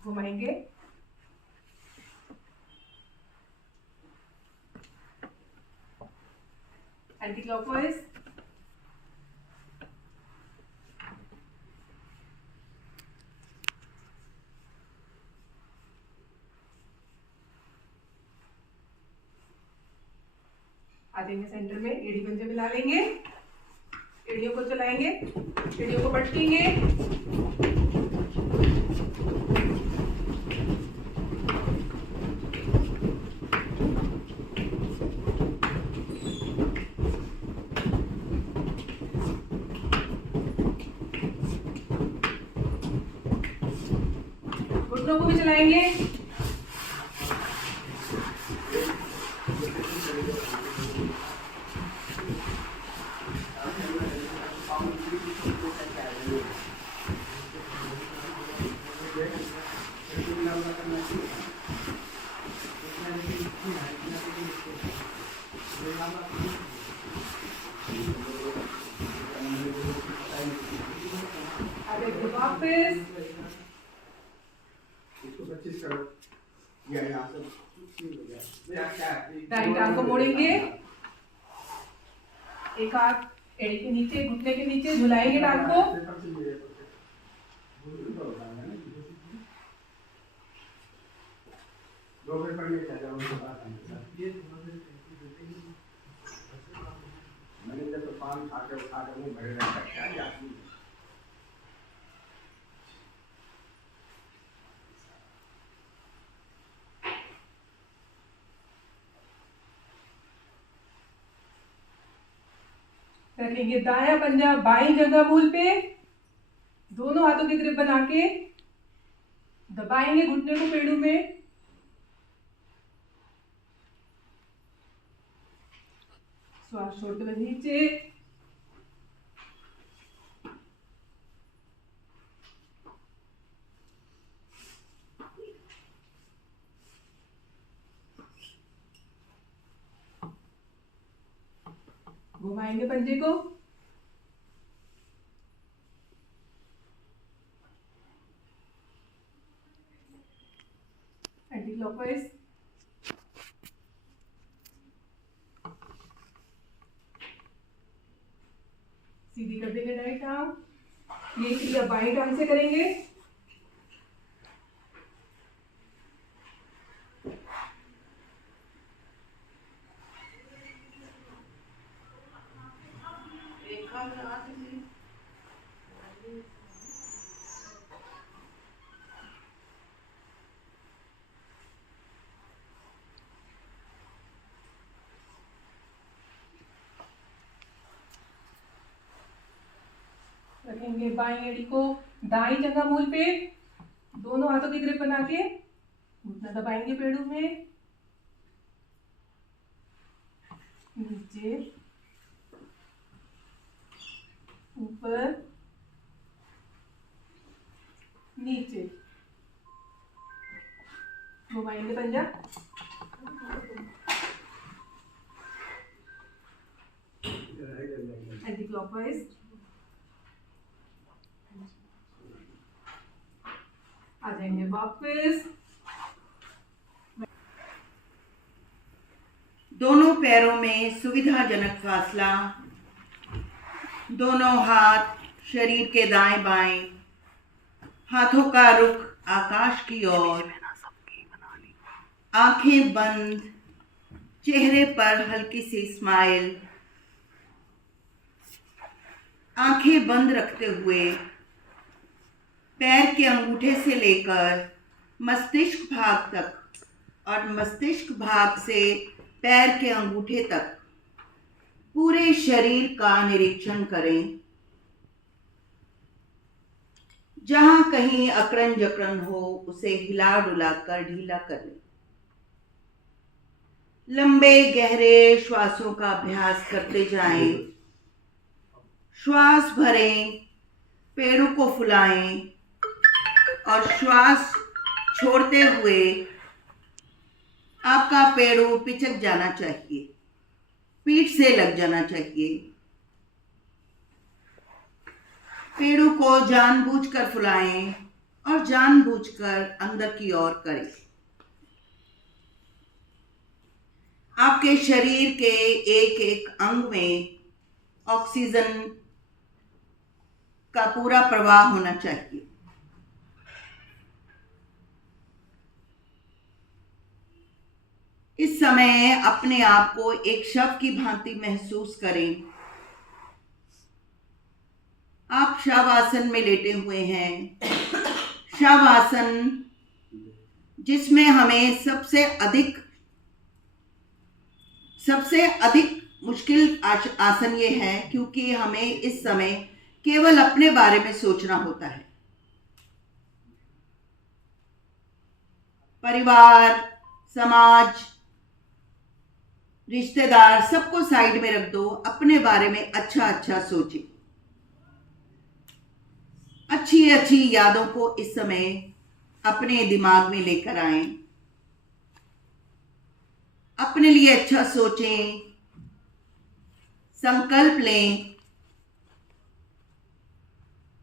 घुमाएंगे, एंटी क्लॉकवाइज। आ जाएंगे सेंटर में, एड़ी पंजे मिला लेंगे, एड़ियों को चलाएंगे, एड़ियों को पटकेंगे। घुटनों को भी चलाएंगे। वापस। दाई टांग को मोड़ेंगे, एक हाथ एड़ी के नीचे, घुटने के नीचे झुलाएंगे टांग को। रखेंगे दायां पंजा बाईं जगह मूल पे, दोनों हाथों की ग्रिप बना के दबाएंगे घुटने को पेड़ों में। श्वास छोड़ते हुए नीचे, घुमाएंगे पंजे को। Anti clockwise. सीधी कर देंगे राइट टांग। ये क्रिया बाईं टांग से करेंगे। रखेंगे बाईं एड़ी को दाईं जगह मूल पे, दोनों हाथों की ग्रिप बना के घुटना दबाएंगे पेड़ों में। नीचे, ऊपर, नीचे, घुमाएंगे पंजा। Anti clockwise. आ जाएंगे वापस। दोनों पैरों में सुविधाजनक फासला, दोनों हाथ शरीर के दाएं बाएं, हाथों का रुख आकाश की ओर, आंखें बंद, चेहरे पर हल्की सी स्माइल। आंखें बंद रखते हुए पैर के अंगूठे से लेकर मस्तिष्क भाग तक और मस्तिष्क भाग से पैर के अंगूठे तक पूरे शरीर का निरीक्षण करें। जहां कहीं अकड़न जकड़न हो उसे हिला डुला कर ढीला करें। लंबे गहरे श्वासों का अभ्यास करते जाएं। श्वास भरें, पेड़ों को फुलाएं और श्वास छोड़ते हुए आपका पेड़ों पिचक जाना चाहिए, पीठ से लग जाना चाहिए। पेड़ों को जानबूझकर फुलाएं और जानबूझकर अंदर की ओर करें। आपके शरीर के एक एक अंग में ऑक्सीजन का पूरा प्रवाह होना चाहिए। इस समय अपने आप को एक शव की भांति महसूस करें। आप शव आसन में लेटे हुए हैं। शव आसन जिसमें हमें सबसे अधिक मुश्किल आसन ये है, क्योंकि हमें इस समय केवल अपने बारे में सोचना होता है। परिवार, समाज, रिश्तेदार सबको साइड में रख दो। अपने बारे में अच्छा अच्छा सोचें। अच्छी अच्छी यादों को इस समय अपने दिमाग में लेकर आएं। अपने लिए अच्छा सोचें, संकल्प लें।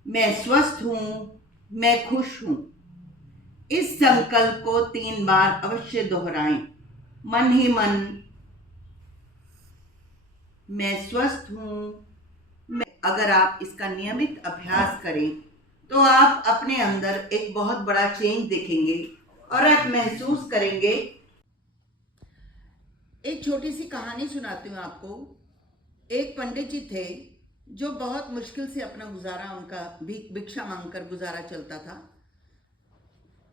मैं स्वस्थ हूं, मैं खुश हूं। इस संकल्प को 3 बार अवश्य दोहराएं। मन ही मन, मैं स्वस्थ हूं। अगर आप इसका नियमित अभ्यास करें तो आप अपने अंदर एक बहुत बड़ा चेंज देखेंगे और आप महसूस करेंगे। एक छोटी सी कहानी सुनाती हूँ आपको। एक पंडित जी थे जो बहुत मुश्किल से अपना गुजारा, उनका भिक्षा मांगकर गुजारा चलता था।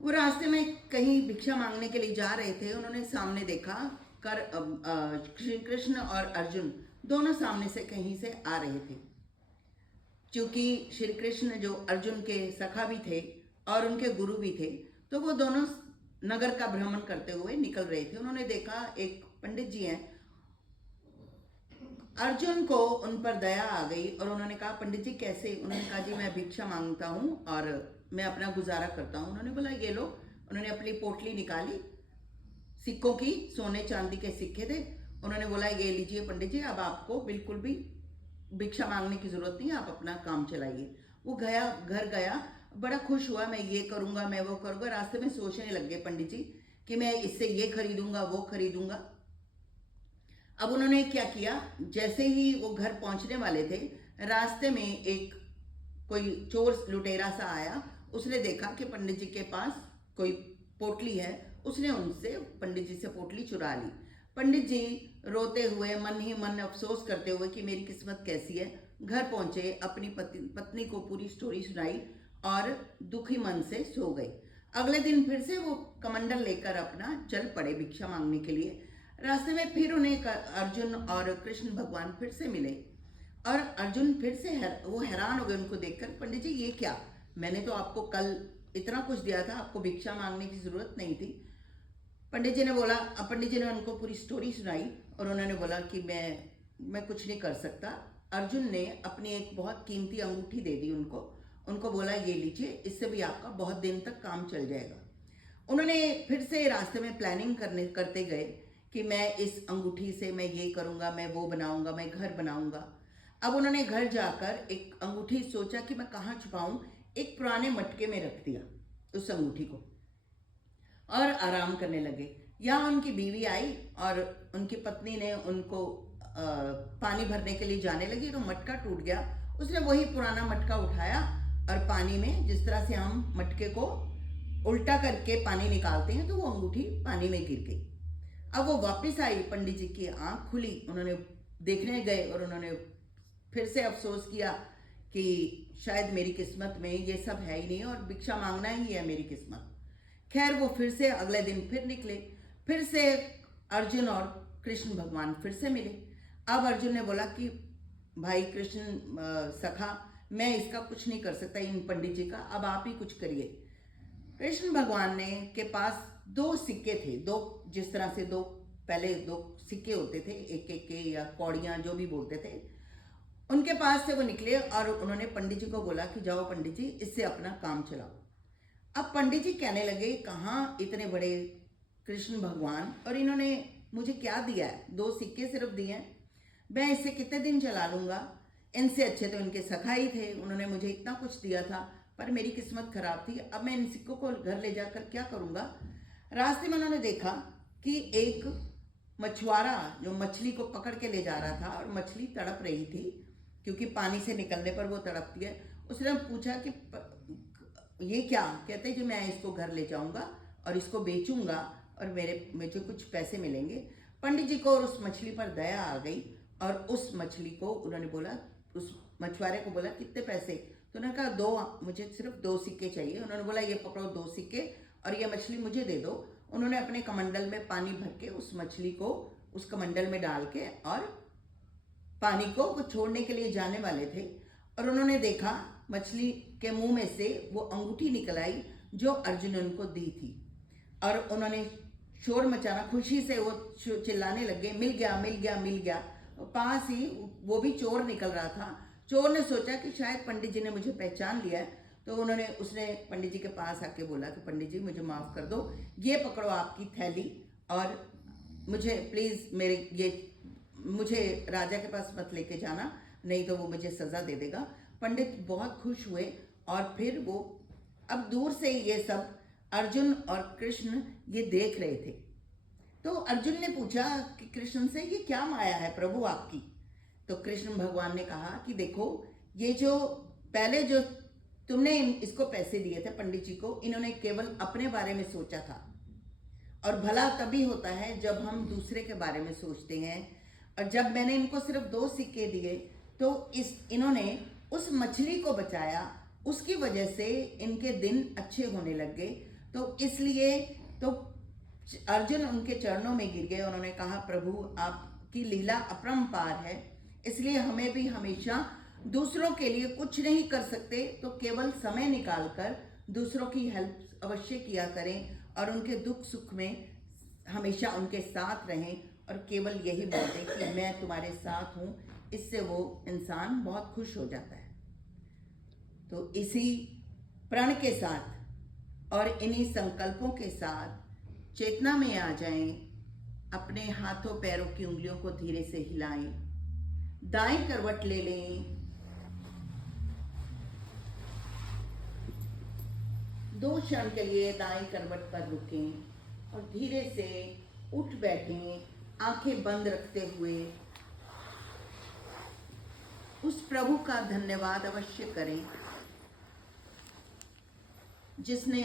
वो रास्ते में कहीं भिक्षा मांगने के लिए जा रहे थे। उन्होंने सामने देखा श्री कृष्ण और अर्जुन दोनों सामने से कहीं से आ रहे थे। क्योंकि श्री कृष्ण जो अर्जुन के सखा भी थे और उनके गुरु भी थे, तो वो दोनों नगर का भ्रमण करते हुए निकल रहे थे। उन्होंने देखा एक पंडित जी हैं। अर्जुन को उन पर दया आ गई और उन्होंने कहा, पंडित जी कैसे? उन्होंने कहा, जी मैं भिक्षा मांगता हूँ और मैं अपना गुजारा करता हूँ। उन्होंने बोला, ये लो। उन्होंने अपनी पोटली निकाली, सिक्कों की, सोने चांदी के सिक्के थे। उन्होंने बोला, ये लीजिए पंडित जी, अब आपको बिल्कुल भी भिक्षा मांगने की जरूरत नहीं है, आप अपना काम चलाइए। वो घर गया, बड़ा खुश हुआ, मैं ये करूंगा, मैं वो करूंगा। रास्ते में सोचने लग गए पंडित जी कि मैं इससे ये खरीदूंगा, वो खरीदूंगा। अब उन्होंने क्या किया, जैसे ही वो घर पहुंचने वाले थे, रास्ते में एक कोई चोर लुटेरा सा आया। उसने देखा कि पंडित जी के पास कोई पोटली है। उसने उनसे, पंडित जी से पोटली चुरा ली। पंडित जी रोते हुए, मन ही मन अफसोस करते हुए कि मेरी किस्मत कैसी है, घर पहुंचे, अपनी पत्नी को पूरी स्टोरी सुनाई और दुखी मन से सो गए। अगले दिन फिर से वो कमंडल लेकर अपना चल पड़े भिक्षा मांगने के लिए। रास्ते में फिर उन्हें अर्जुन और कृष्ण भगवान फिर से मिले और अर्जुन फिर से वो हैरान हो गए उनको देखकर। पंडित जी ये क्या, मैंने तो आपको कल इतना कुछ दिया था, आपको भिक्षा मांगने की जरूरत नहीं थी। पंडित जी ने उनको पूरी स्टोरी सुनाई और उन्होंने बोला कि मैं कुछ नहीं कर सकता। अर्जुन ने अपनी एक बहुत कीमती अंगूठी दे दी उनको बोला, ये लीजिए, इससे भी आपका बहुत दिन तक काम चल जाएगा। उन्होंने फिर से रास्ते में प्लानिंग करते गए कि मैं इस अंगूठी से मैं ये करूँगा, मैं वो बनाऊँगा, मैं घर बनाऊँगा। अब उन्होंने घर जाकर एक अंगूठी सोचा कि मैं कहाँ छुपाऊँ। एक पुराने मटके में रख दिया उस अंगूठी को और आराम करने लगे। यहाँ उनकी बीवी आई और उनकी पत्नी ने उनको पानी भरने के लिए जाने लगी तो मटका टूट गया। उसने वही पुराना मटका उठाया और पानी में, जिस तरह से हम मटके को उल्टा करके पानी निकालते हैं, तो वो अंगूठी पानी में गिर गई। अब वो वापस आई, पंडित जी की आंख खुली, उन्होंने देखने गए और उन्होंने फिर से अफसोस किया कि शायद मेरी किस्मत में ये सब है ही नहीं और भिक्षा मांगना ही है मेरी किस्मत। खैर वो फिर से अगले दिन फिर निकले। फिर से अर्जुन और कृष्ण भगवान फिर से मिले। अब अर्जुन ने बोला कि भाई कृष्ण सखा, मैं इसका कुछ नहीं कर सकता, इन पंडित जी का, अब आप ही कुछ करिए। कृष्ण भगवान ने के पास 2 सिक्के थे, जिस तरह से पहले 2 सिक्के होते थे, एक के या कौड़ियाँ जो भी बोलते थे, उनके पास से वो निकले और उन्होंने पंडित जी को बोला कि जाओ पंडित जी, इससे अपना काम चलाओ। अब पंडित जी कहने लगे, कहाँ इतने बड़े कृष्ण भगवान, और इन्होंने मुझे क्या दिया है, 2 सिक्के सिर्फ दिए हैं, मैं इससे कितने दिन चला लूँगा। इनसे अच्छे तो इनके सखा ही थे, उन्होंने मुझे इतना कुछ दिया था, पर मेरी किस्मत खराब थी। अब मैं इन सिक्कों को घर ले जाकर क्या करूँगा। रास्ते में उन्होंने देखा कि एक मछुआरा जो मछली को पकड़ के ले जा रहा था और मछली तड़प रही थी, क्योंकि पानी से निकलने पर वो तड़पती है। उसने पूछा कि ये क्या? कहते कि मैं इसको घर ले जाऊंगा और इसको बेचूंगा और मुझे कुछ पैसे मिलेंगे। पंडित जी को और उस मछली पर दया आ गई और उस मछली को उन्होंने बोला, उस मछुआरे को बोला, कितने पैसे? तो उन्होंने कहा 2, मुझे सिर्फ 2 सिक्के चाहिए। उन्होंने बोला, ये पकड़ो 2 सिक्के और ये मछली मुझे दे दो। उन्होंने अपने कमंडल में पानी भर के उस मछली को उस कमंडल में डाल के और पानी को वो छोड़ने के लिए जाने वाले थे और उन्होंने देखा मछली के मुंह में से वो अंगूठी निकल आई जो अर्जुन ने उनको दी थी। और उन्होंने शोर मचाना, खुशी से वो चिल्लाने लगे, मिल गया मिल गया मिल गया। पास ही वो भी चोर निकल रहा था। चोर ने सोचा कि शायद पंडित जी ने मुझे पहचान लिया है, तो उसने पंडित जी के पास आके बोला कि पंडित जी मुझे माफ़ कर दो, ये पकड़ो आपकी थैली और मुझे प्लीज़ मुझे राजा के पास मत लेके जाना, नहीं तो वो मुझे सज़ा दे देगा। पंडित बहुत खुश हुए और फिर वो अब दूर से ये सब अर्जुन और कृष्ण ये देख रहे थे। तो अर्जुन ने पूछा कि कृष्ण से, ये क्या माया है प्रभु आपकी? तो कृष्ण भगवान ने कहा कि देखो, ये जो पहले जो तुमने इसको पैसे दिए थे पंडित जी को, इन्होंने केवल अपने बारे में सोचा था, और भला तभी होता है जब हम दूसरे के बारे में सोचते हैं। और जब मैंने इनको सिर्फ 2 सिक्के दिए तो इन्होंने उस मछली को बचाया, उसकी वजह से इनके दिन अच्छे होने लग गए। तो इसलिए तो अर्जुन उनके चरणों में गिर गए। उन्होंने कहा, प्रभु आपकी लीला अपरंपार है, इसलिए हमें भी हमेशा दूसरों के लिए कुछ नहीं कर सकते तो केवल समय निकालकर दूसरों की हेल्प अवश्य किया करें और उनके दुख सुख में हमेशा उनके साथ रहें, और केवल यही बोलते कि मैं तुम्हारे साथ हूँ। इससे वो इंसान बहुत खुश हो जाता है। तो इसी प्रण के साथ और इन्हीं संकल्पों के साथ चेतना में आ जाएं, अपने हाथों पैरों की उंगलियों को धीरे से हिलाएं, दाएं करवट ले लें, 2 क्षण के लिए दाएं करवट पर रुकें और धीरे से उठ बैठें, आंखें बंद रखते हुए उस प्रभु का धन्यवाद अवश्य करें जिसने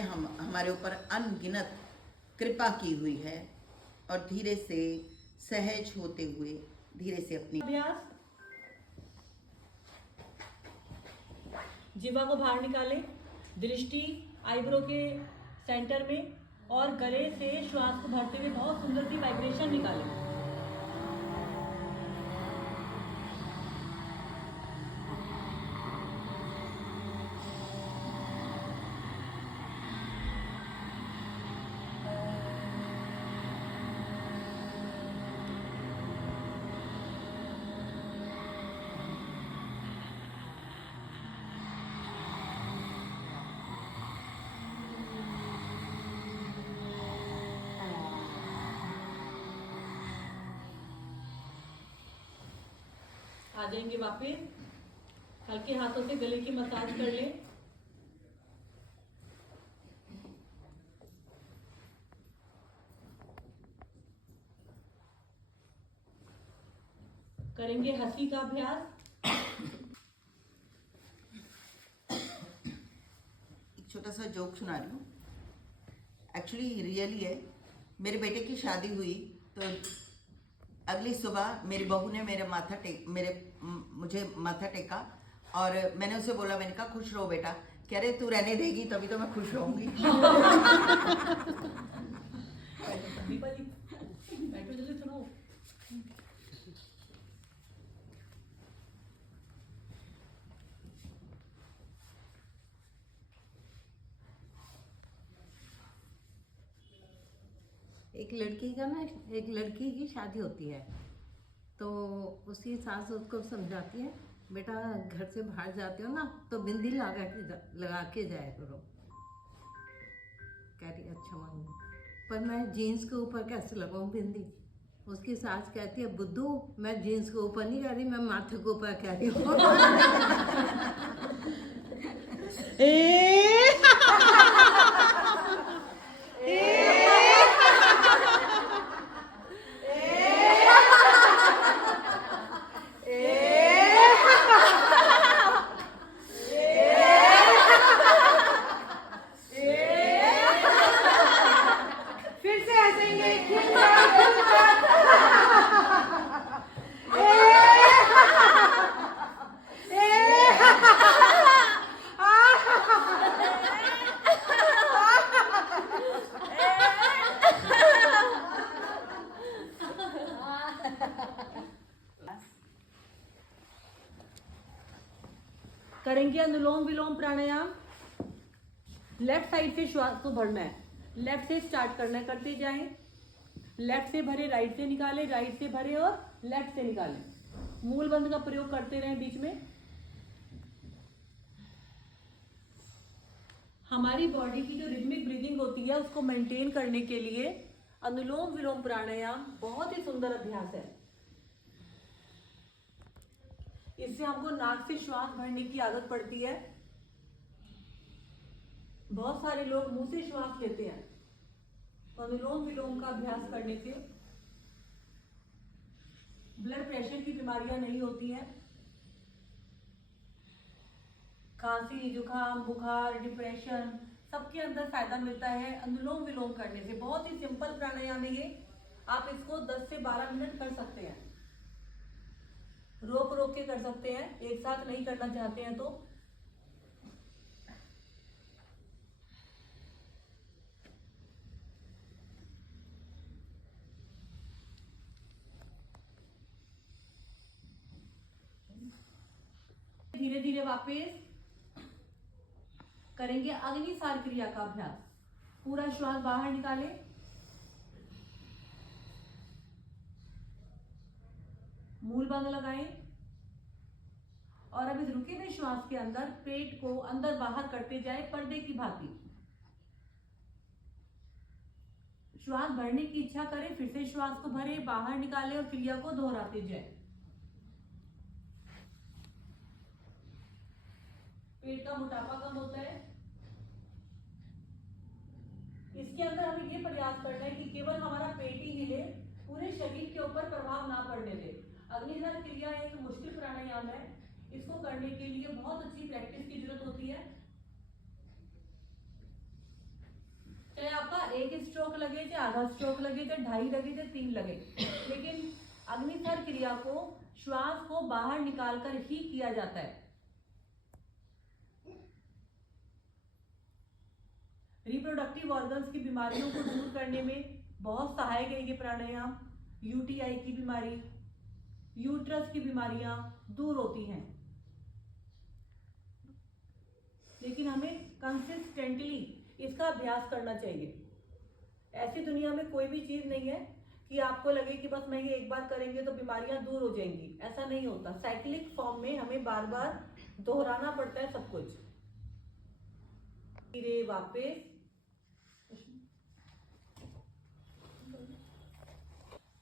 हमारे ऊपर अनगिनत कृपा की हुई है। और धीरे से सहज होते हुए धीरे से अपनी अभ्यास, जीवा को बाहर निकालें, दृष्टि आईब्रो के सेंटर में, और गले से श्वास को भरते हुए बहुत सुंदर सी वाइब्रेशन निकालें। आ जाएंगे वापस, हल्के हाथों से गले की मसाज कर लें। करेंगे हंसी का अभ्यास। एक छोटा सा जोक सुना रही हूँ, एक्चुअली रियली है। मेरे बेटे की शादी हुई तो अगली सुबह मेरी बहू ने मुझे माथा टेका, और मैंने उसे बोला, मैंने कहा खुश रहो बेटा। कह रहे तू रहने देगी तभी तो मैं खुश रहूंगी। बैठो जल्दी, सुनो। एक लड़की की शादी होती है, तो उसकी सास उसको समझाती है, बेटा घर से बाहर जाते हो ना तो बिंदी लगा के जाया करो। कह रही अच्छा मम्मी, पर मैं जीन्स के ऊपर कैसे लगाऊं बिंदी? उसकी सास कहती है, बुद्धू मैं जीन्स के ऊपर नहीं कह रही, मैं माथे के ऊपर कह रही हूँ। फिर से हंसेंगे। करेंगे अनुलोम विलोम प्राणायाम। लेफ्ट साइड से श्वास को भरना है, लेफ्ट से स्टार्ट करना है, करते जाएं। लेफ्ट से भरे, राइट से निकालें, राइट से भरे और लेफ्ट से निकालें। मूल बंध का प्रयोग करते रहें बीच में। हमारी बॉडी की जो रिदमिक ब्रीदिंग होती है उसको मेंटेन करने के लिए अनुलोम विलोम प्राणायाम बहुत ही सुंदर अभ्यास है। इससे हमको नाक से श्वास भरने की आदत पड़ती है। बहुत सारे लोग मुंह से श्वास लेते हैं। अनुलोम विलोम का अभ्यास करने से ब्लड प्रेशर की बीमारियां नहीं होती हैं। खांसी, जुकाम, बुखार, डिप्रेशन सबके अंदर फायदा मिलता है अनुलोम विलोम करने से। बहुत ही सिंपल प्राणायाम है ये। आप इसको 10 से 12 मिनट कर सकते हैं। रोक रोक के कर सकते हैं, एक साथ नहीं करना चाहते हैं तो। धीरे धीरे वापस करेंगे अग्निसार क्रिया का अभ्यास। पूरा श्वास बाहर निकाले, मूल बंद लगाएं और अब इस रुके हुए श्वास के अंदर पेट को अंदर बाहर करते जाए पर्दे की भांति। श्वास भरने की इच्छा करें, फिर से श्वास को भरे, बाहर निकाले और क्रिया को दोहराते जाए। पेट का मोटापा कम होता है। इसके अंदर हमें ये प्रयास करना है कि केवल हमारा पेट ही हिले, पूरे शरीर के ऊपर प्रभाव ना पड़ने दे। अग्निसार क्रिया एक मुश्किल प्राणायाम है। इसको करने के लिए बहुत अच्छी प्रैक्टिस की जरूरत होती है। चाहे आपका 1 स्ट्रोक लगे, चाहे आधा स्ट्रोक लगे, चाहे 2.5 लगे, चाहे 3 लगे, लेकिन अग्निसार क्रिया को श्वास को बाहर निकालकर ही किया जाता है। रिप्रोडक्टिव ऑर्गन्स की बीमारियों को दूर करने में बहुत सहायक है ये प्राणायाम। यूटीआई की बीमारी, यूट्रस की बीमारियां दूर होती हैं। लेकिन हमें कंसिस्टेंटली इसका अभ्यास करना चाहिए। ऐसी दुनिया में कोई भी चीज नहीं है कि आपको लगे कि बस मैं ये एक बार करेंगे तो बीमारियां दूर हो जाएंगी। ऐसा नहीं होता। साइक्लिक फॉर्म में हमें बार बार दोहराना पड़ता है सब कुछ। धीरे वापस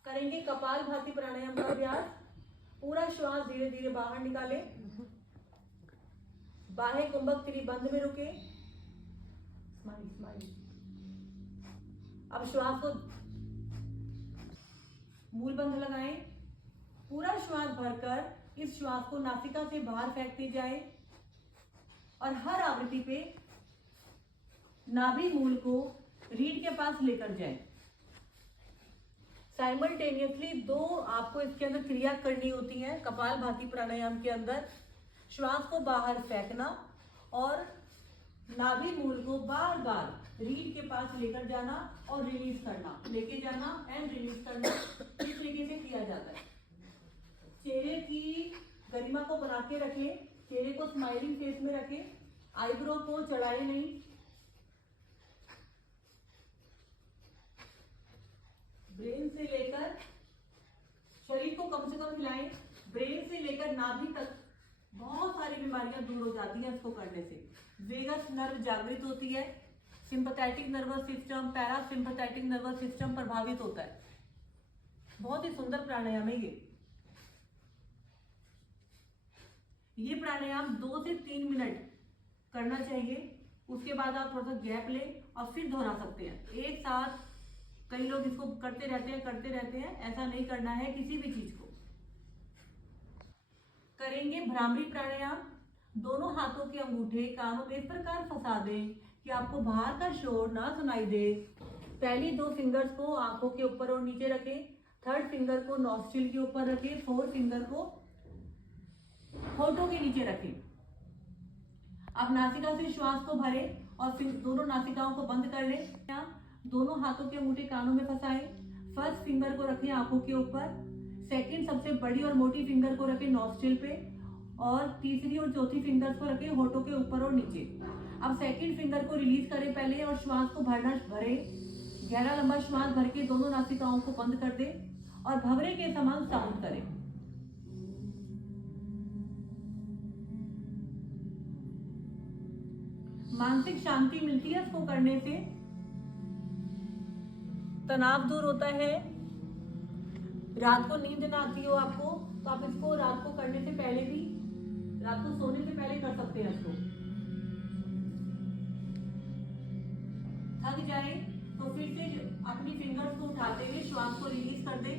करेंगे कपालभाति प्राणायाम का अभ्यास। पूरा श्वास धीरे धीरे बाहर निकाले, बाह्य कुंभक त्रिबंध में रुके। Smile smile. अब श्वास को मूल बंध लगाएं। पूरा श्वास भरकर इस श्वास को नासिका से बाहर फेंकते जाए और हर आवृत्ति पे नाभि मूल को रीढ़ के पास लेकर जाए। साइमल्टेनियसली 2 आपको इसके अंदर क्रिया करनी होती है। कपालभाति प्राणायाम के अंदर श्वास को बाहर फेंकना और नाभि मूल को बार बार रीढ़ के पास लेकर जाना और रिलीज करना, लेके जाना एंड रिलीज करना। इस तरीके से किया जाता है। चेहरे की गरिमा को बना के रखें, चेहरे को स्माइलिंग फेस में रखें, आईब्रो को चढ़ाए नहीं। ब्रेन से लेकर शरीर को कम से कम हिलाएं। ब्रेन से लेकर नाभि तक बहुत सारी बीमारियां दूर हो जाती हैं इसको करने से। वेगस नर्व जागृत होती है, sympathetic nervous system, parasympathetic nervous system प्रभावित होता है। बहुत ही सुंदर प्राणायाम है ये प्राणायाम 2 से 3 मिनट करना चाहिए। उसके बाद आप थोड़ा सा गैप लें और फिर दोहरा सकते हैं। एक साथ कई लोग इसको करते रहते हैं। ऐसा नहीं करना है किसी भी चीज को। करेंगे भ्रामरी प्राणायाम। दोनों हाथों के अंगूठे कानों में इस प्रकार फंसा दें कि आपको बाहर का शोर ना सुनाई दे। पहली 2 फिंगर्स को आंखों के ऊपर और नीचे रखें, 3rd फिंगर को नॉस्ट्रिल के ऊपर रखें, 4th फिंगर को होठों के नीचे रखें। अब नासिका से श्वास को भरें और फिर दोनों नासिकाओं को बंद कर लें। दोनों हाथों के अंगूठे कानों में फंसाएं। 1st फिंगर को रखें आंखों के ऊपर, 2nd सबसे बड़ी और मोटी फिंगर को रखें नॉस्ट्रिल पे और 3री और 4थी फिंगर्स को रखें होठों के ऊपर और नीचे। अब 2nd फिंगर को रिलीज करें पहले और श्वास को भरे। गहरा लंबा श्वास भर के दोनों नासिकाओं को बंद कर दें और भंवरे के समान साउंड करें। मानसिक शांति मिलती है इसको करने से, तनाव दूर होता है। रात को नींद ना आती हो आपको तो आप इसको रात को करने से पहले भी, रात को सोने से पहले कर सकते हैं इसको। थक जाए तो फिर से अपनी फिंगर्स को उठाते हुए श्वास को रिलीज कर दे,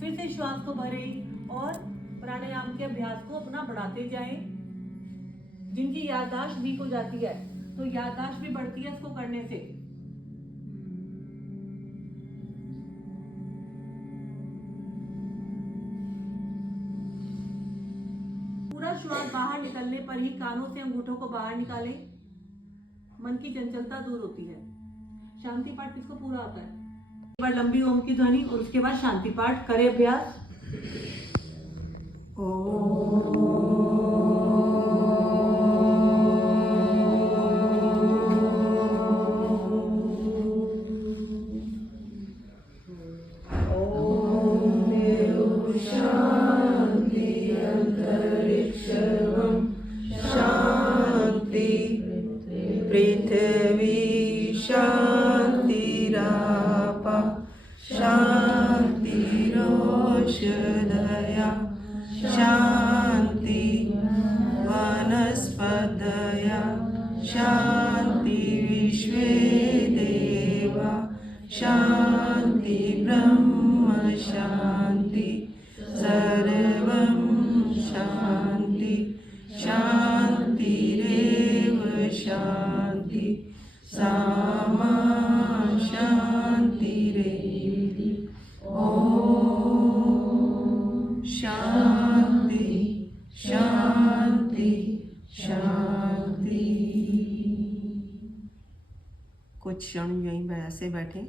फिर से श्वास को भरे और प्राणायाम के अभ्यास को अपना बढ़ाते जाएं। जिनकी याददाश्त वीक हो जाती है तो याददाश्त भी बढ़ती है इसको करने से। पूरा श्वास बाहर निकलने पर ही कानों से अंगूठों को बाहर निकालें। मन की चंचलता दूर होती है। शांति पाठ किसको पूरा आता है? एक बार लंबी ओम की ध्वनि और उसके बाद शांति पाठ करें अभ्यास। पृथ्वी शान्तिरापः शान्तिरोषधयः शान्ति वनस्पतयः शान्ति विश्वे देवा शान्ति ब्रह्म शान्ति सर्वं शान्ति शान्तिरेव शान्ति सामा शान्तिरेधि। ओम शान्ति शान्ति शान्ति। कुछ क्षण यहीं ऐसे बैठे,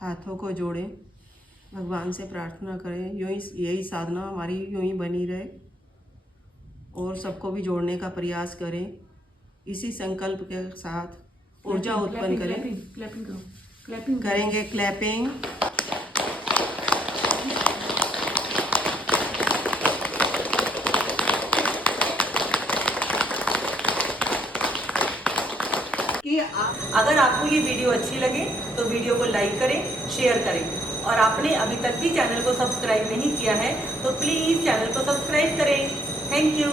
हाथों को जोड़ें, भगवान से प्रार्थना करें यही साधना हमारी यूं ही बनी रहे और सबको भी जोड़ने का प्रयास करें। इसी संकल्प के साथ ऊर्जा उत्पन्न करें। क्लैपिंग करो, क्लैपिंग करेंगे क्लैपिंग। अगर आपको ये वीडियो अच्छी लगे तो वीडियो को लाइक करें, शेयर करें और आपने अभी तक भी चैनल को सब्सक्राइब नहीं किया है तो प्लीज़ चैनल को सब्सक्राइब करें। Thank you.